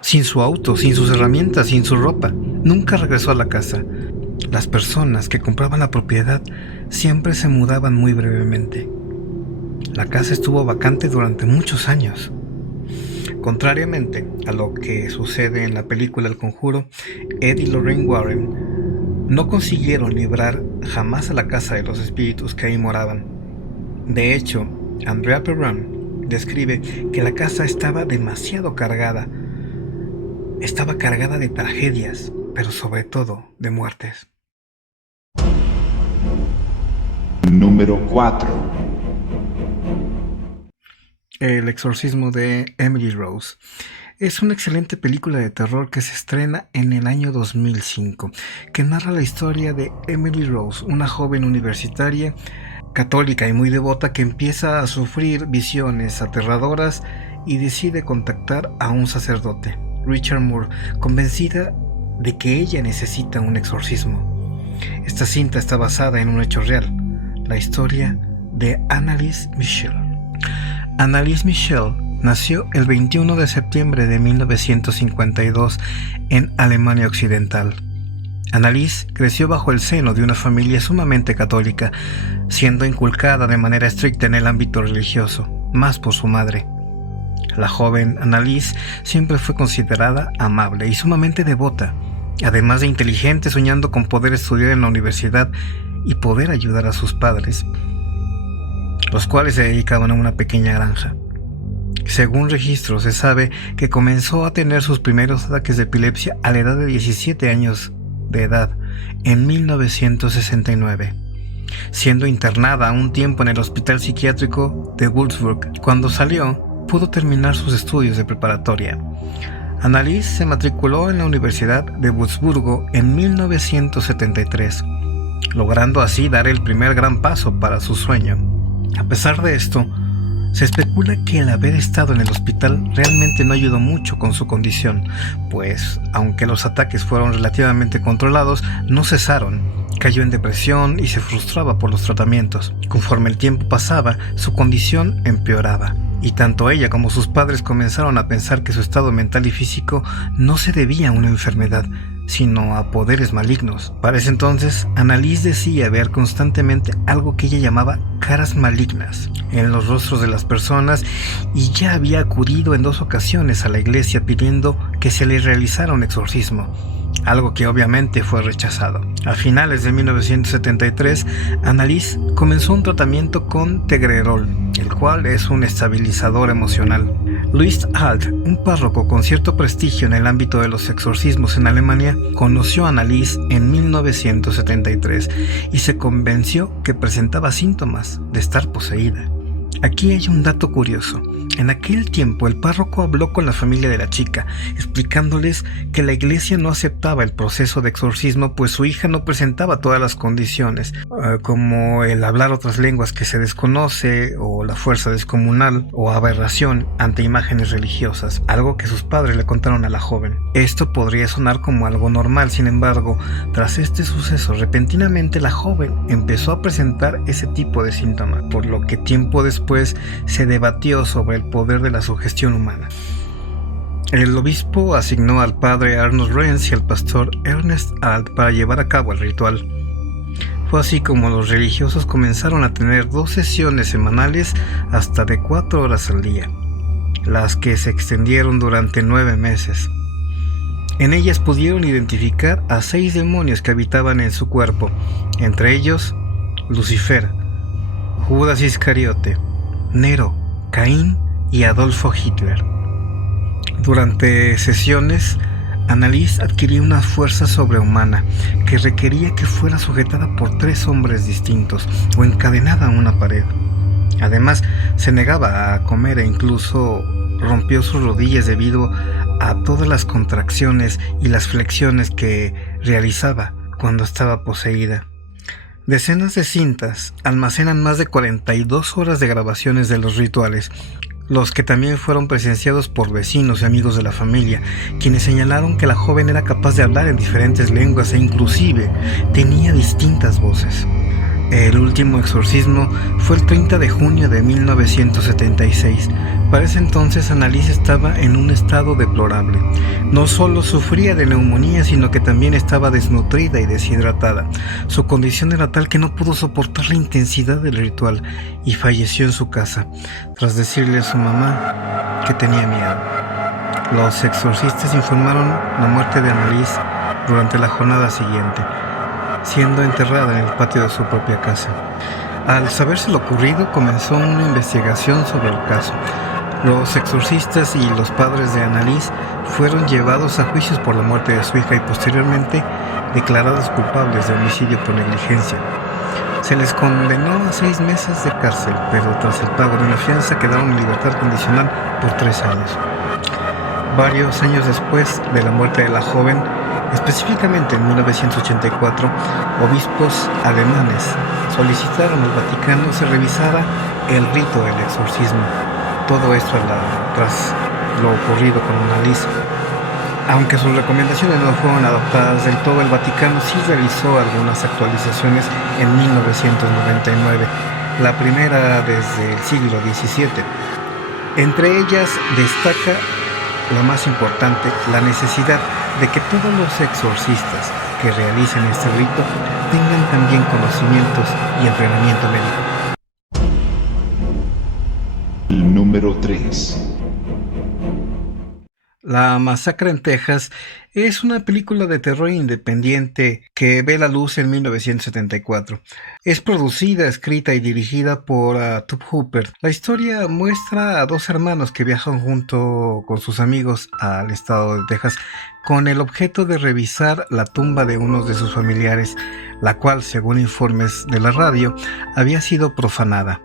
sin su auto, sin sus herramientas, sin su ropa. Nunca regresó a la casa. Las personas que compraban la propiedad siempre se mudaban muy brevemente. La casa estuvo vacante durante muchos años. Contrariamente a lo que sucede en la película El Conjuro, Ed y Lorraine Warren no consiguieron librar jamás a la casa de los espíritus que ahí moraban. De hecho, Andrea Perron describe que la casa estaba demasiado cargada. Estaba cargada de tragedias, pero sobre todo de muertes. Número 4. El exorcismo de Emily Rose. Es una excelente película de terror que se estrena en el año 2005, que narra la historia de Emily Rose, una joven universitaria católica y muy devota que empieza a sufrir visiones aterradoras y decide contactar a un sacerdote, Richard Moore, convencida de que ella necesita un exorcismo. Esta cinta está basada en un hecho real, la historia de Annalise Michel. Annalise Michel nació el 21 de septiembre de 1952 en Alemania Occidental. Annalise creció bajo el seno de una familia sumamente católica, siendo inculcada de manera estricta en el ámbito religioso, más por su madre. La joven Annalise siempre fue considerada amable y sumamente devota, además de inteligente, soñando con poder estudiar en la universidad y poder ayudar a sus padres, los cuales se dedicaban a una pequeña granja. Según registros, se sabe que comenzó a tener sus primeros ataques de epilepsia a la edad de 17 años de edad, en 1969, siendo internada un tiempo en el hospital psiquiátrico de Würzburg. Cuando salió, pudo terminar sus estudios de preparatoria. Annalise se matriculó en la Universidad de Wurzburgo en 1973, logrando así dar el primer gran paso para su sueño. A pesar de esto, se especula que el haber estado en el hospital realmente no ayudó mucho con su condición, pues, aunque los ataques fueron relativamente controlados, no cesaron. Cayó en depresión y se frustraba por los tratamientos. Conforme el tiempo pasaba, su condición empeoraba, y tanto ella como sus padres comenzaron a pensar que su estado mental y físico no se debía a una enfermedad, sino a poderes malignos. Para ese entonces, Annalise decía ver constantemente algo que ella llamaba caras malignas en los rostros de las personas, y ya había acudido en 2 ocasiones a la iglesia pidiendo que se le realizara un exorcismo, algo que obviamente fue rechazado. A finales de 1973, Annalise comenzó un tratamiento con Tegretol, el cual es un estabilizador emocional. Louis Alt, un párroco con cierto prestigio en el ámbito de los exorcismos en Alemania, conoció a Annalise en 1973 y se convenció que presentaba síntomas de estar poseída. Aquí hay un dato curioso. En aquel tiempo el párroco habló con la familia de la chica, explicándoles que la iglesia no aceptaba el proceso de exorcismo, pues su hija no presentaba todas las condiciones, como el hablar otras lenguas que se desconoce, o la fuerza descomunal, o aberración ante imágenes religiosas, algo que sus padres le contaron a la joven. Esto podría sonar como algo normal, sin embargo, tras este suceso, repentinamente la joven empezó a presentar ese tipo de síntomas, por lo que tiempo después se debatió sobre el poder de la sugestión humana. El obispo asignó al padre Arnold Renz y al pastor Ernest Alt para llevar a cabo el ritual. Fue así como los religiosos comenzaron a tener 2 sesiones semanales hasta de 4 horas al día, las que se extendieron durante 9 meses. En ellas pudieron identificar a 6 demonios que habitaban en su cuerpo, entre ellos Lucifer, Judas Iscariote, Nero, Caín y Adolfo Hitler. Durante sesiones, Annalise adquirió una fuerza sobrehumana que requería que fuera sujetada por 3 hombres distintos o encadenada a una pared. Además, se negaba a comer e incluso rompió sus rodillas debido a todas las contracciones y las flexiones que realizaba cuando estaba poseída. Decenas de cintas almacenan más de 42 horas de grabaciones de los rituales, los que también fueron presenciados por vecinos y amigos de la familia, quienes señalaron que la joven era capaz de hablar en diferentes lenguas e inclusive tenía distintas voces. El último exorcismo fue el 30 de junio de 1976. Para ese entonces Annalise estaba en un estado deplorable. No solo sufría de neumonía, sino que también estaba desnutrida y deshidratada. Su condición era tal que no pudo soportar la intensidad del ritual y falleció en su casa, tras decirle a su mamá que tenía miedo. Los exorcistas informaron la muerte de Annalise durante la jornada siguiente, siendo enterrada en el patio de su propia casa. Al saberse lo ocurrido, comenzó una investigación sobre el caso. Los exorcistas y los padres de Annalise fueron llevados a juicios por la muerte de su hija y posteriormente declarados culpables de homicidio por negligencia. Se les condenó a 6 meses de cárcel, pero tras el pago de una fianza quedaron en libertad condicional por 3 años. Varios años después de la muerte de la joven, específicamente en 1984, obispos alemanes solicitaron al Vaticano se revisara el rito del exorcismo. Todo esto tras lo ocurrido con Annalise. Aunque sus recomendaciones no fueron adoptadas del todo, el Vaticano sí realizó algunas actualizaciones en 1999, la primera desde el siglo XVII. Entre ellas destaca la más importante, la necesidad de que todos los exorcistas que realicen este rito tengan también conocimientos y entrenamiento médico. Número 3. La Masacre en Texas es una película de terror independiente que ve la luz en 1974. Es producida, escrita y dirigida por Tobe Hooper. La historia muestra a 2 hermanos que viajan junto con sus amigos al estado de Texas con el objeto de revisar la tumba de uno de sus familiares, la cual, según informes de la radio, había sido profanada.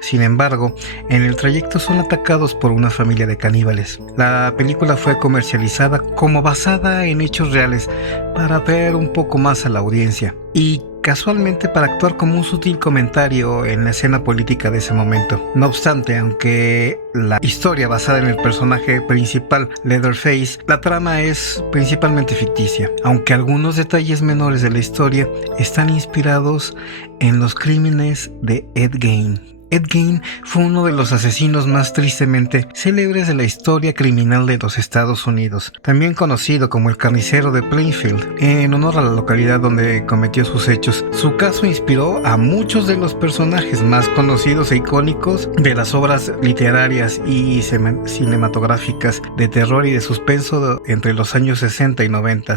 Sin embargo, en el trayecto son atacados por una familia de caníbales. La película fue comercializada como basada en hechos reales para atraer un poco más a la audiencia y casualmente para actuar como un sutil comentario en la escena política de ese momento. No obstante, aunque la historia basada en el personaje principal, Leatherface, la trama es principalmente ficticia, aunque algunos detalles menores de la historia están inspirados en los crímenes de Ed Gein. Ed Gein fue uno de los asesinos más tristemente célebres de la historia criminal de los Estados Unidos, también conocido como el carnicero de Plainfield, en honor a la localidad donde cometió sus hechos. Su caso inspiró a muchos de los personajes más conocidos e icónicos de las obras literarias y cinematográficas de terror y de suspenso entre los años 60 y 90.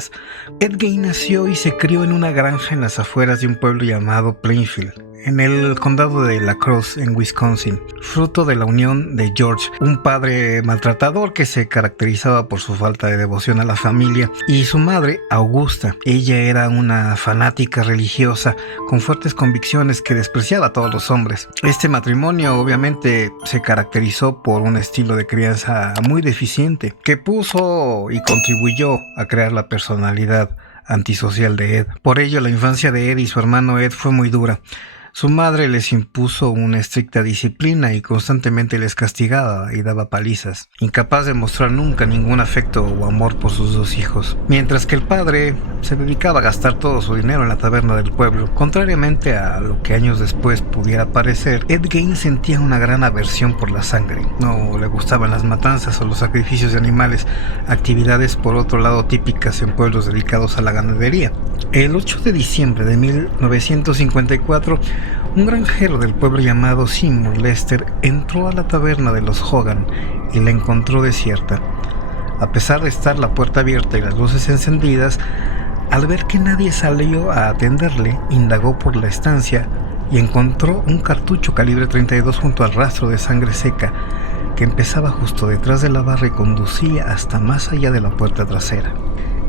Ed Gein nació y se crió en una granja en las afueras de un pueblo llamado Plainfield, en el condado de La Crosse, en Wisconsin, fruto de la unión de George, un padre maltratador que se caracterizaba por su falta de devoción a la familia, y su madre, Augusta. Ella era una fanática religiosa con fuertes convicciones que despreciaba a todos los hombres. Este matrimonio obviamente se caracterizó por un estilo de crianza muy deficiente, que puso y contribuyó a crear la personalidad antisocial de Ed. Por ello, la infancia de Ed y su hermano Ed fue muy dura. Su madre les impuso una estricta disciplina y constantemente les castigaba y daba palizas, incapaz de mostrar nunca ningún afecto o amor por sus 2 hijos, mientras que el padre se dedicaba a gastar todo su dinero en la taberna del pueblo. Contrariamente a lo que años después pudiera parecer, Ed Gein sentía una gran aversión por la sangre. No le gustaban las matanzas o los sacrificios de animales, actividades por otro lado típicas en pueblos dedicados a la ganadería. El 8 de diciembre de 1954, un granjero del pueblo llamado Seymour Lester entró a la taberna de los Hogan y la encontró desierta. A pesar de estar la puerta abierta y las luces encendidas, al ver que nadie salió a atenderle, indagó por la estancia y encontró un cartucho calibre 32 junto al rastro de sangre seca que empezaba justo detrás de la barra y conducía hasta más allá de la puerta trasera.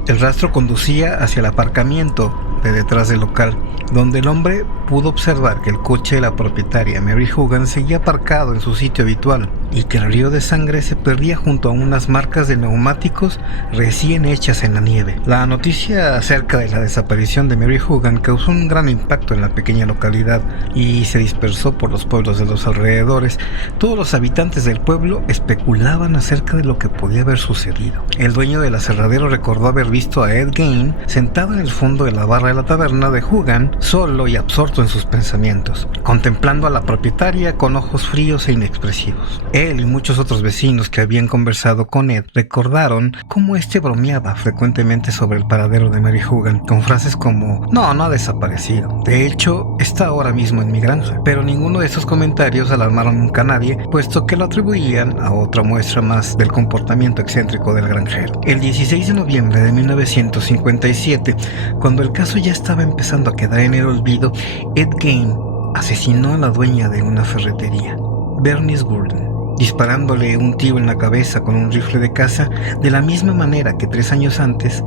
El rastro conducía hacia el aparcamiento de detrás del local, donde el hombre pudo observar que el coche de la propietaria, Mary Hogan, seguía aparcado en su sitio habitual. y que el río de sangre se perdía junto a unas marcas de neumáticos recién hechas en la nieve. La noticia acerca de la desaparición de Mary Hogan causó un gran impacto en la pequeña localidad y se dispersó por los pueblos de los alrededores. Todos los habitantes del pueblo especulaban acerca de lo que podía haber sucedido. El dueño del aserradero recordó haber visto a Ed Gein sentado en el fondo de la barra de la taberna de Hogan, solo y absorto en sus pensamientos, contemplando a la propietaria con ojos fríos e inexpresivos. Él y muchos otros vecinos que habían conversado con Ed recordaron cómo este bromeaba frecuentemente sobre el paradero de Mary Hogan, con frases como no ha desaparecido, de hecho está ahora mismo en mi granja. Pero ninguno de estos comentarios alarmaron nunca a nadie, puesto que lo atribuían a otra muestra más del comportamiento excéntrico del granjero. El 16 de noviembre de 1957, cuando el caso ya estaba empezando a quedar en el olvido, Ed Gein asesinó a la dueña de una ferretería, Bernice Gordon, disparándole un tiro en la cabeza con un rifle de caza, de la misma manera que 3 años antes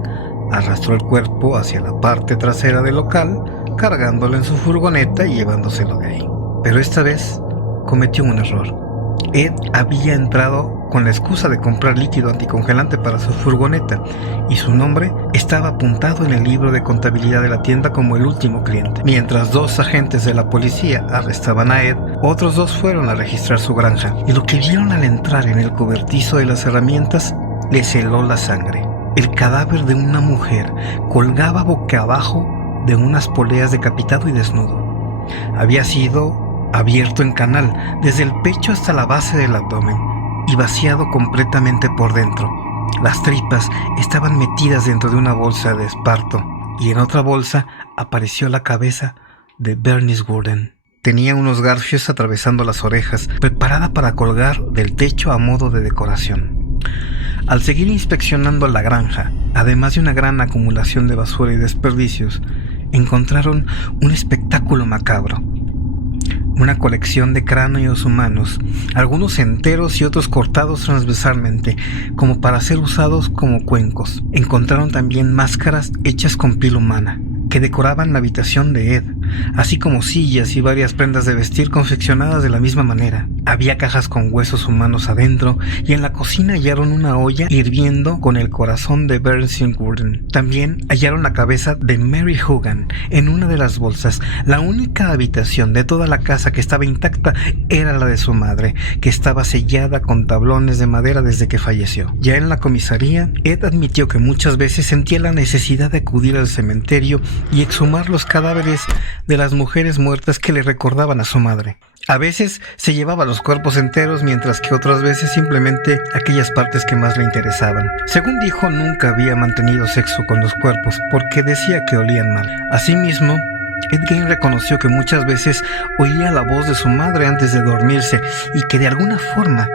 arrastró el cuerpo hacia la parte trasera del local, cargándolo en su furgoneta y llevándoselo de ahí. Pero esta vez cometió un error. Ed había entrado con la excusa de comprar líquido anticongelante para su furgoneta y su nombre estaba apuntado en el libro de contabilidad de la tienda como el último cliente. Mientras 2 agentes de la policía arrestaban a Ed, otros 2 fueron a registrar su granja y lo que vieron al entrar en el cobertizo de las herramientas les heló la sangre. El cadáver de una mujer colgaba boca abajo de unas poleas, decapitado y desnudo. Había sido abierto en canal desde el pecho hasta la base del abdomen y vaciado completamente por dentro. Las tripas estaban metidas dentro de una bolsa de esparto y en otra bolsa apareció la cabeza de Bernice Gordon. Tenía unos garfios atravesando las orejas, preparada para colgar del techo a modo de decoración. Al seguir inspeccionando la granja, además de una gran acumulación de basura y desperdicios, encontraron un espectáculo macabro. Una colección de cráneos humanos, algunos enteros y otros cortados transversalmente, como para ser usados como cuencos. Encontraron también máscaras hechas con piel humana, que decoraban la habitación de Ed, así como sillas y varias prendas de vestir confeccionadas de la misma manera. Había cajas con huesos humanos adentro y en la cocina hallaron una olla hirviendo con el corazón de Bernice Gordon. También hallaron la cabeza de Mary Hogan en una de las bolsas. La única habitación de toda la casa que estaba intacta era la de su madre, que estaba sellada con tablones de madera desde que falleció. Ya en la comisaría, Ed admitió que muchas veces sentía la necesidad de acudir al cementerio y exhumar los cadáveres de las mujeres muertas que le recordaban a su madre. A veces se llevaba los cuerpos enteros, mientras que otras veces simplemente aquellas partes que más le interesaban. Según dijo, nunca había mantenido sexo con los cuerpos porque decía que olían mal. Asimismo, Ed Gein reconoció que muchas veces oía la voz de su madre antes de dormirse y que de alguna forma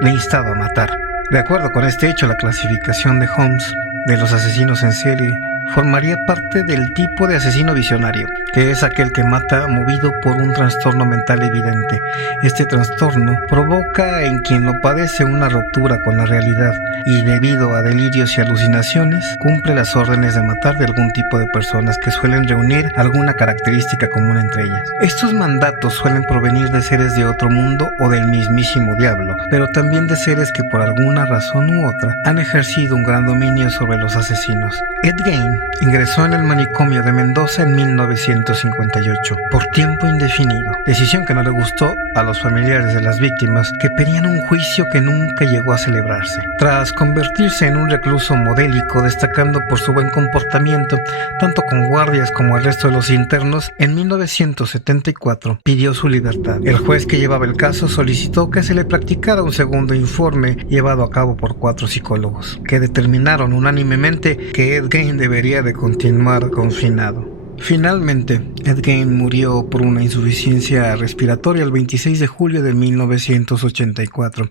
le instaba a matar. De acuerdo con este hecho, la clasificación de Holmes de los asesinos en serie formaría parte del tipo de asesino visionario, que es aquel que mata movido por un trastorno mental evidente. Este trastorno provoca en quien lo padece una ruptura con la realidad y, debido a delirios y alucinaciones, cumple las órdenes de matar de algún tipo de personas que suelen reunir alguna característica común entre ellas. Estos mandatos suelen provenir de seres de otro mundo o del mismísimo diablo, pero también de seres que por alguna razón u otra han ejercido un gran dominio sobre los asesinos. Ed Gein ingresó en el manicomio de Mendoza en 1958 por tiempo indefinido, decisión que no le gustó a los familiares de las víctimas, que pedían un juicio que nunca llegó a celebrarse. Tras convertirse en un recluso modélico, destacando por su buen comportamiento tanto con guardias como el resto de los internos, en 1974 pidió su libertad. El juez que llevaba el caso solicitó que se le practicara un segundo informe llevado a cabo por 4 psicólogos, que determinaron unánimemente que Ed Gein debería de continuar confinado. Finalmente, Ed Gein murió por una insuficiencia respiratoria el 26 de julio de 1984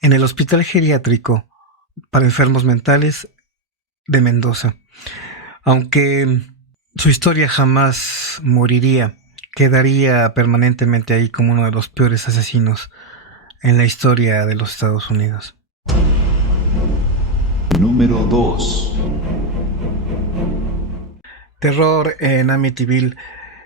en el Hospital Geriátrico para Enfermos Mentales de Mendoza. Aunque su historia jamás moriría, quedaría permanentemente ahí como uno de los peores asesinos en la historia de los Estados Unidos. Número 2. Terror en Amityville.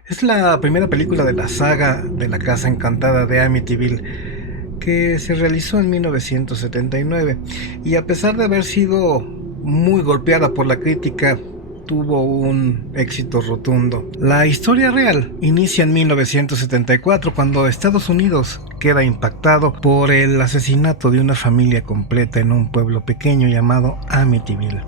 Es la primera película de la saga de la Casa Encantada de Amityville, que se realizó en 1979 y a pesar de haber sido muy golpeada por la crítica, tuvo un éxito rotundo. La historia real inicia en 1974 cuando Estados Unidos queda impactado por el asesinato de una familia completa en un pueblo pequeño llamado Amityville,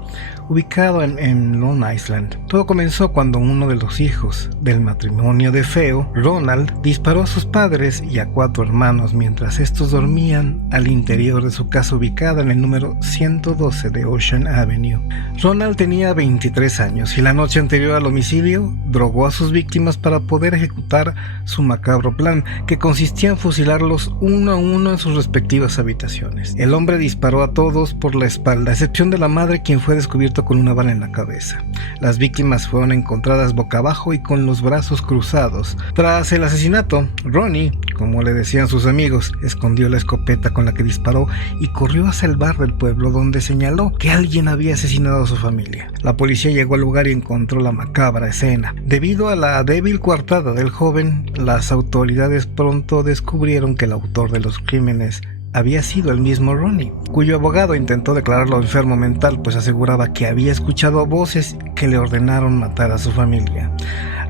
ubicado en Long Island. Todo comenzó cuando uno de los hijos del matrimonio de feo, Ronald, disparó a sus padres y a 4 hermanos mientras estos dormían al interior de su casa ubicada en el número 112 de Ocean Avenue. Ronald tenía 23 años y la noche anterior al homicidio drogó a sus víctimas para poder ejecutar su macabro plan, que consistía en fusilarlos uno a uno en sus respectivas habitaciones. El hombre disparó a todos por la espalda, a excepción de la madre, quien fue descubierto con una bala en la cabeza. Las víctimas fueron encontradas boca abajo y con los brazos cruzados. Tras el asesinato, Ronnie, como le decían sus amigos, escondió la escopeta con la que disparó y corrió hacia el bar del pueblo, donde señaló que alguien había asesinado a su familia. La policía llegó al lugar y encontró la macabra escena. Debido a la débil coartada del joven, las autoridades pronto descubrieron que el autor de los crímenes había sido el mismo Ronnie, cuyo abogado intentó declararlo enfermo mental, pues aseguraba que había escuchado voces que le ordenaron matar a su familia,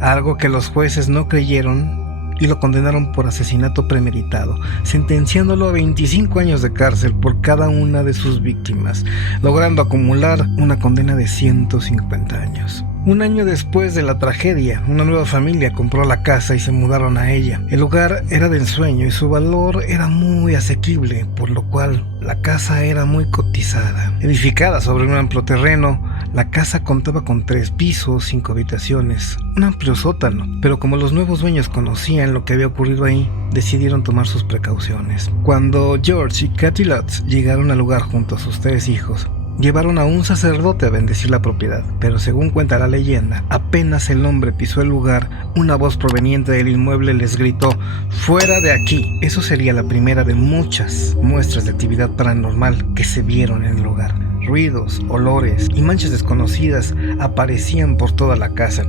algo que los jueces no creyeron y lo condenaron por asesinato premeditado, sentenciándolo a 25 años de cárcel por cada una de sus víctimas, logrando acumular una condena de 150 años. Un año después de la tragedia, una nueva familia compró la casa y se mudaron a ella. El lugar era de ensueño y su valor era muy asequible, por lo cual la casa era muy cotizada. Edificada sobre un amplio terreno, la casa contaba con 3 pisos, 5 habitaciones, un amplio sótano, pero como los nuevos dueños conocían lo que había ocurrido ahí, decidieron tomar sus precauciones. Cuando George y Kathy Lutz llegaron al lugar junto a sus 3 hijos, llevaron a un sacerdote a bendecir la propiedad, pero según cuenta la leyenda, apenas el hombre pisó el lugar, una voz proveniente del inmueble les gritó: ¡fuera de aquí! Eso sería la primera de muchas muestras de actividad paranormal que se vieron en el lugar. Ruidos, olores y manchas desconocidas aparecían por toda la casa,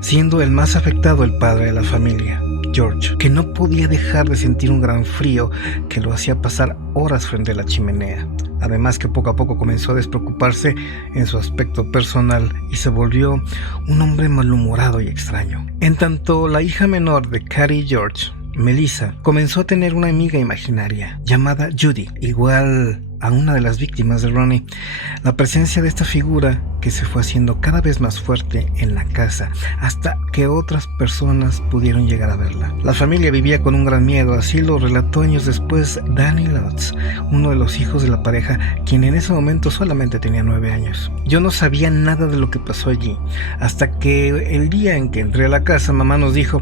siendo el más afectado el padre de la familia, George, que no podía dejar de sentir un gran frío que lo hacía pasar horas frente a la chimenea. Además que poco a poco comenzó a despreocuparse en su aspecto personal y se volvió un hombre malhumorado y extraño. En tanto, la hija menor de Kathy y George, Melissa, comenzó a tener una amiga imaginaria llamada Judy, igual a una de las víctimas de Ronnie. La presencia de esta figura que se fue haciendo cada vez más fuerte en la casa hasta que otras personas pudieron llegar a verla. La familia vivía con un gran miedo, así lo relató años después Danny Lutz, uno de los hijos de la pareja, quien en ese momento solamente tenía 9 años. Yo no sabía nada de lo que pasó allí, hasta que el día en que entré a la casa, mamá nos dijo: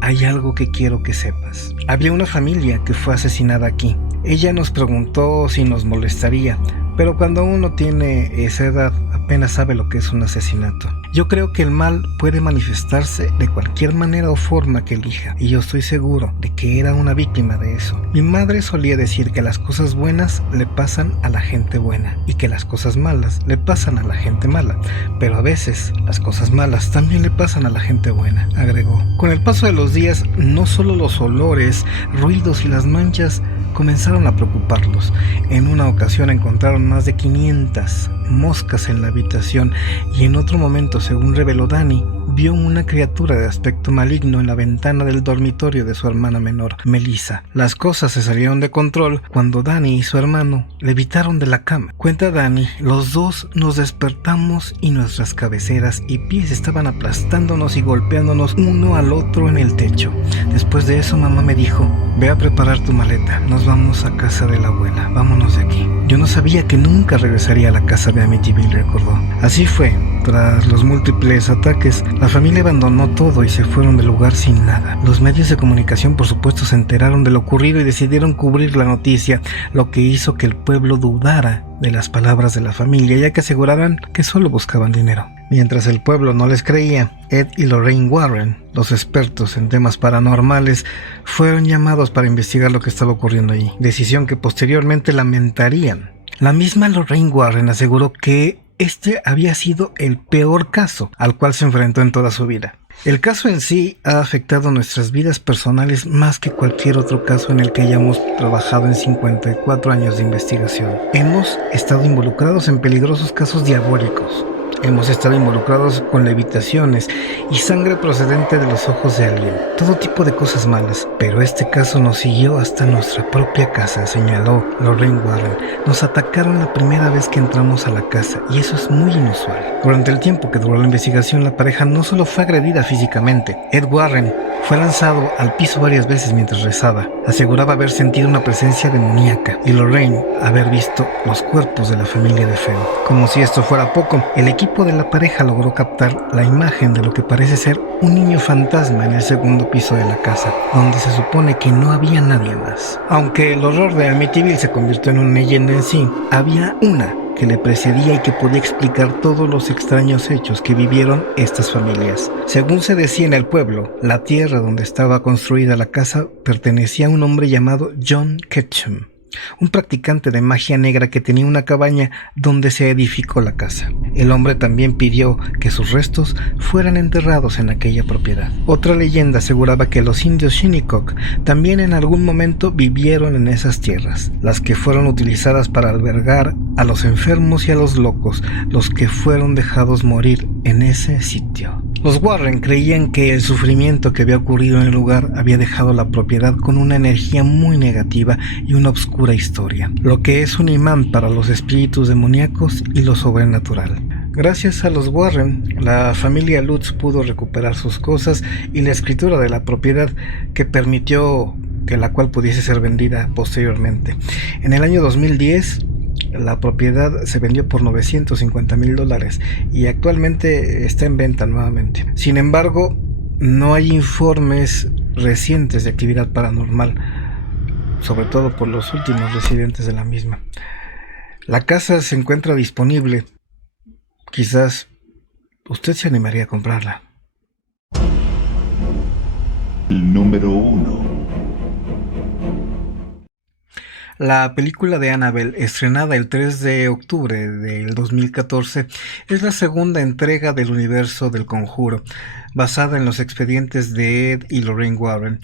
hay algo que quiero que sepas. Había una familia que fue asesinada aquí. Ella nos preguntó si nos molestaría, pero cuando uno tiene esa edad apenas sabe lo que es un asesinato. Yo creo que el mal puede manifestarse de cualquier manera o forma que elija, y yo estoy seguro de que era una víctima de eso. Mi madre solía decir que las cosas buenas le pasan a la gente buena y que las cosas malas le pasan a la gente mala, pero a veces las cosas malas también le pasan a la gente buena, agregó. Con el paso de los días, no solo los olores, ruidos y las manchas comenzaron a preocuparlos. En una ocasión encontraron más de 500 moscas en la habitación y en otro momento, según reveló Danny, vio una criatura de aspecto maligno en la ventana del dormitorio de su hermana menor, Melissa. Las cosas se salieron de control cuando Danny y su hermano levitaron de la cama. Cuenta Danny: los dos nos despertamos y nuestras cabeceras y pies estaban aplastándonos y golpeándonos uno al otro en el techo. Después de eso, mamá me dijo: ve a preparar tu maleta, nos vamos a casa de la abuela, vámonos de aquí. Yo no sabía que nunca regresaría a la casa de Amityville, recordó. Así fue. Tras los múltiples ataques, la familia abandonó todo y se fueron del lugar sin nada. Los medios de comunicación, por supuesto, se enteraron de lo ocurrido y decidieron cubrir la noticia, lo que hizo que el pueblo dudara de las palabras de la familia, ya que aseguraban que solo buscaban dinero. Mientras el pueblo no les creía, Ed y Lorraine Warren, los expertos en temas paranormales, fueron llamados para investigar lo que estaba ocurriendo allí, decisión que posteriormente lamentarían. La misma Lorraine Warren aseguró que este había sido el peor caso al cual se enfrentó en toda su vida. El caso en sí ha afectado nuestras vidas personales más que cualquier otro caso en el que hayamos trabajado en 54 años de investigación. Hemos estado involucrados en peligrosos casos diabólicos. Hemos estado involucrados con levitaciones y sangre procedente de los ojos de alguien. Todo tipo de cosas malas. Pero este caso nos siguió hasta nuestra propia casa, señaló Lorraine Warren. Nos atacaron la primera vez que entramos a la casa y eso es muy inusual. Durante el tiempo que duró la investigación, la pareja no solo fue agredida físicamente. Ed Warren fue lanzado al piso varias veces mientras rezaba. Aseguraba haber sentido una presencia demoníaca y Lorraine haber visto los cuerpos de la familia de Fenn. Como si esto fuera poco, el equipo de la pareja logró captar la imagen de lo que parece ser un niño fantasma en el segundo piso de la casa, donde se supone que no había nadie más. Aunque el horror de Amityville se convirtió en una leyenda en sí, había una que le precedía y que podía explicar todos los extraños hechos que vivieron estas familias. Según se decía en el pueblo, la tierra donde estaba construida la casa pertenecía a un hombre llamado John Ketchum, un practicante de magia negra que tenía una cabaña donde se edificó la casa. El hombre también pidió que sus restos fueran enterrados en aquella propiedad. Otra leyenda aseguraba que los indios Shinnecock también en algún momento vivieron en esas tierras, las que fueron utilizadas para albergar a los enfermos y a los locos, los que fueron dejados morir en ese sitio. Los Warren creían que el sufrimiento que había ocurrido en el lugar había dejado la propiedad con una energía muy negativa y una oscura historia, lo que es un imán para los espíritus demoníacos y lo sobrenatural. Gracias a los Warren, la familia Lutz pudo recuperar sus cosas y la escritura de la propiedad que permitió que la cual pudiese ser vendida posteriormente. En el año 2010, la propiedad se vendió por $950,000 y actualmente está en venta nuevamente. Sin embargo, no hay informes recientes de actividad paranormal, sobre todo por los últimos residentes de la misma. La casa se encuentra disponible. Quizás usted se animaría a comprarla. El número 1. La película de Annabelle, estrenada el 3 de octubre del 2014, es la segunda entrega del universo del Conjuro, basada en los expedientes de Ed y Lorraine Warren.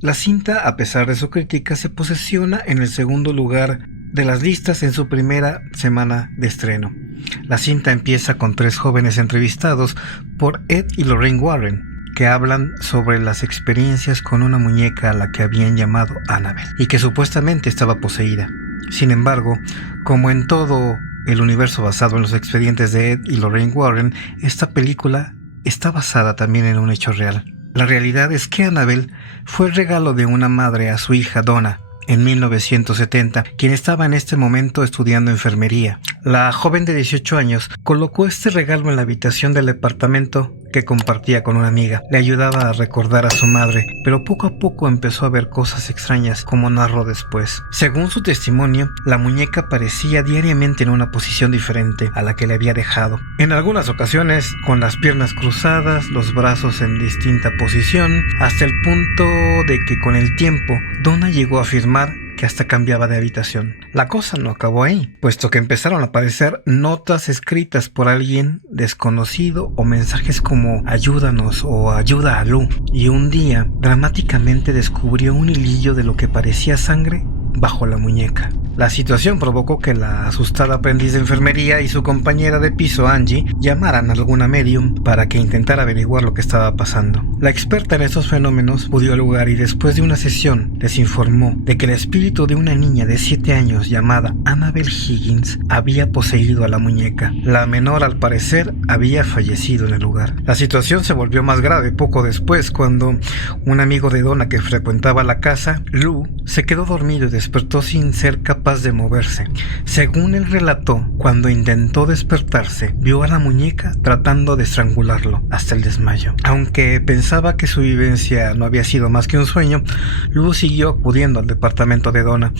La cinta, a pesar de su crítica, se posiciona en el segundo lugar de las listas en su primera semana de estreno. La cinta empieza con 3 jóvenes entrevistados por Ed y Lorraine Warren, que hablan sobre las experiencias con una muñeca a la que habían llamado Annabelle y que supuestamente estaba poseída. Sin embargo, como en todo el universo basado en los expedientes de Ed y Lorraine Warren, esta película está basada también en un hecho real. La realidad es que Annabelle fue el regalo de una madre a su hija Donna en 1970, quien estaba en este momento estudiando enfermería. La joven de 18 años colocó este regalo en la habitación del departamento que compartía con una amiga. Le ayudaba a recordar a su madre, pero poco a poco empezó a ver cosas extrañas, como narró después. Según su testimonio, la muñeca aparecía diariamente en una posición diferente a la que le había dejado. En algunas ocasiones, con las piernas cruzadas, los brazos en distinta posición, hasta el punto de que con el tiempo, Donna llegó a afirmar que hasta cambiaba de habitación. La cosa no acabó ahí, puesto que empezaron a aparecer notas escritas por alguien desconocido o mensajes como "ayúdanos" o "ayuda a Lou", y un día dramáticamente descubrió un hilillo de lo que parecía sangre bajo la muñeca. La situación provocó que la asustada aprendiz de enfermería y su compañera de piso, Angie, llamaran a alguna medium para que intentara averiguar lo que estaba pasando. La experta en estos fenómenos acudió al lugar y después de una sesión les informó de que el espíritu de una niña de 7 años llamada Annabelle Higgins había poseído a la muñeca. La menor, al parecer, había fallecido en el lugar. La situación se volvió más grave poco después, cuando un amigo de Donna que frecuentaba la casa, Lou, se quedó dormido y despertó sin ser capaz de moverse. Según él relató, cuando intentó despertarse, vio a la muñeca tratando de estrangularlo hasta el desmayo. Aunque pensaba que su vivencia no había sido más que un sueño, Lou siguió acudiendo al departamento de Donna.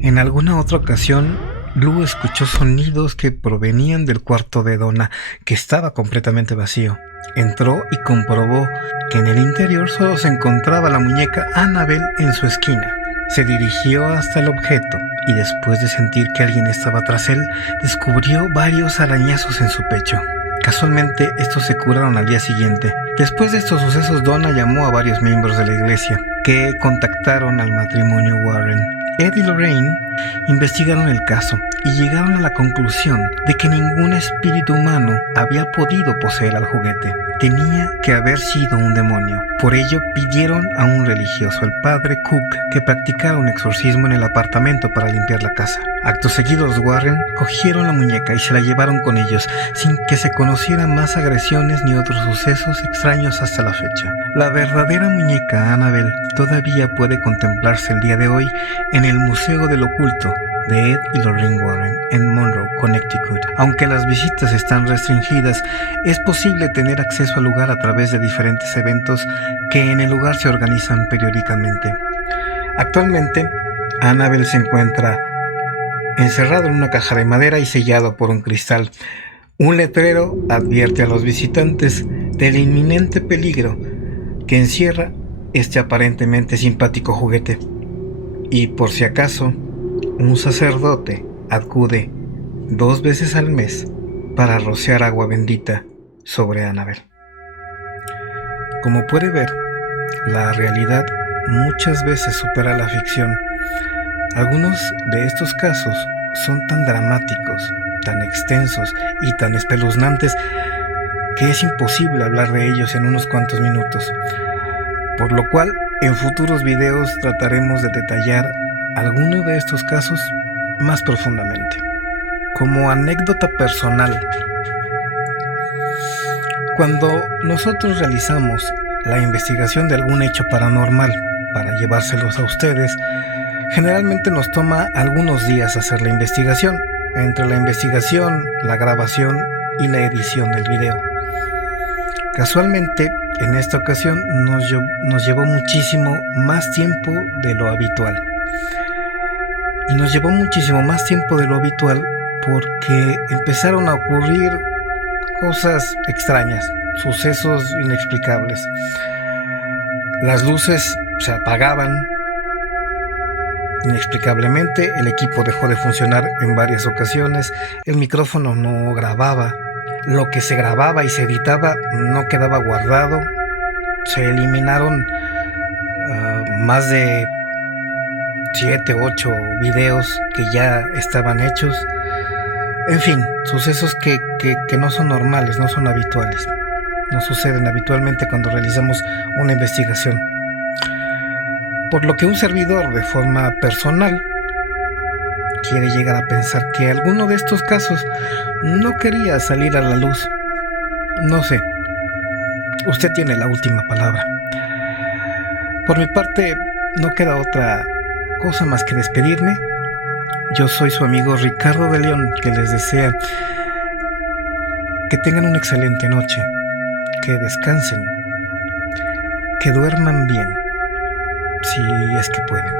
En alguna otra ocasión, Lou escuchó sonidos que provenían del cuarto de Donna, que estaba completamente vacío. Entró y comprobó que en el interior solo se encontraba la muñeca Annabelle en su esquina. Se dirigió hasta el objeto y después de sentir que alguien estaba tras él, descubrió varios arañazos en su pecho. Casualmente, estos se curaron al día siguiente. Después de estos sucesos, Donna llamó a varios miembros de la iglesia, que contactaron al matrimonio Warren. Ed y Lorraine investigaron el caso y llegaron a la conclusión de que ningún espíritu humano había podido poseer al juguete. Tenía que haber sido un demonio. Por ello, pidieron a un religioso, el padre Cook, que practicara un exorcismo en el apartamento para limpiar la casa. Acto seguido, los Warren cogieron la muñeca y se la llevaron con ellos, sin que se conocieran más agresiones ni otros sucesos extraños hasta la fecha. La verdadera muñeca Annabelle todavía puede contemplarse el día de hoy en el Museo del Oculto de Ed y Lorraine Warren en Monroe, Connecticut. Aunque las visitas están restringidas, es posible tener acceso al lugar a través de diferentes eventos que en el lugar se organizan periódicamente. Actualmente, Annabelle se encuentra encerrado en una caja de madera y sellado por un cristal. Un letrero advierte a los visitantes del inminente peligro que encierra este aparentemente simpático juguete. Y por si acaso, un sacerdote acude 2 veces al mes para rociar agua bendita sobre Annabelle. Como puede ver, la realidad muchas veces supera la ficción. Algunos de estos casos son tan dramáticos, tan extensos y tan espeluznantes que es imposible hablar de ellos en unos cuantos minutos, por lo cual en futuros videos trataremos de detallar algunos de estos casos más profundamente. Como anécdota personal, cuando nosotros realizamos la investigación de algún hecho paranormal para llevárselos a ustedes, generalmente nos toma algunos días hacer la investigación, entre la investigación, la grabación y la edición del video. Casualmente, en esta ocasión nos llevó muchísimo más tiempo de lo habitual. Y nos llevó muchísimo más tiempo de lo habitual porque empezaron a ocurrir cosas extrañas, sucesos inexplicables. Las luces se apagaban inexplicablemente, el equipo dejó de funcionar en varias ocasiones, el micrófono no grababa, lo que se grababa y se editaba no quedaba guardado, se eliminaron más de 7, 8 videos que ya estaban hechos. En fin, sucesos que no son normales, no son habituales, no suceden habitualmente cuando realizamos una investigación. Por lo que un servidor, de forma personal, quiere llegar a pensar que alguno de estos casos no quería salir a la luz. No sé, usted tiene la última palabra. Por mi parte, no queda otra cosa más que despedirme. Yo soy su amigo Ricardo de León, que les desea que tengan una excelente noche, que descansen, que duerman bien, si es que pueden.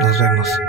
Nos vemos.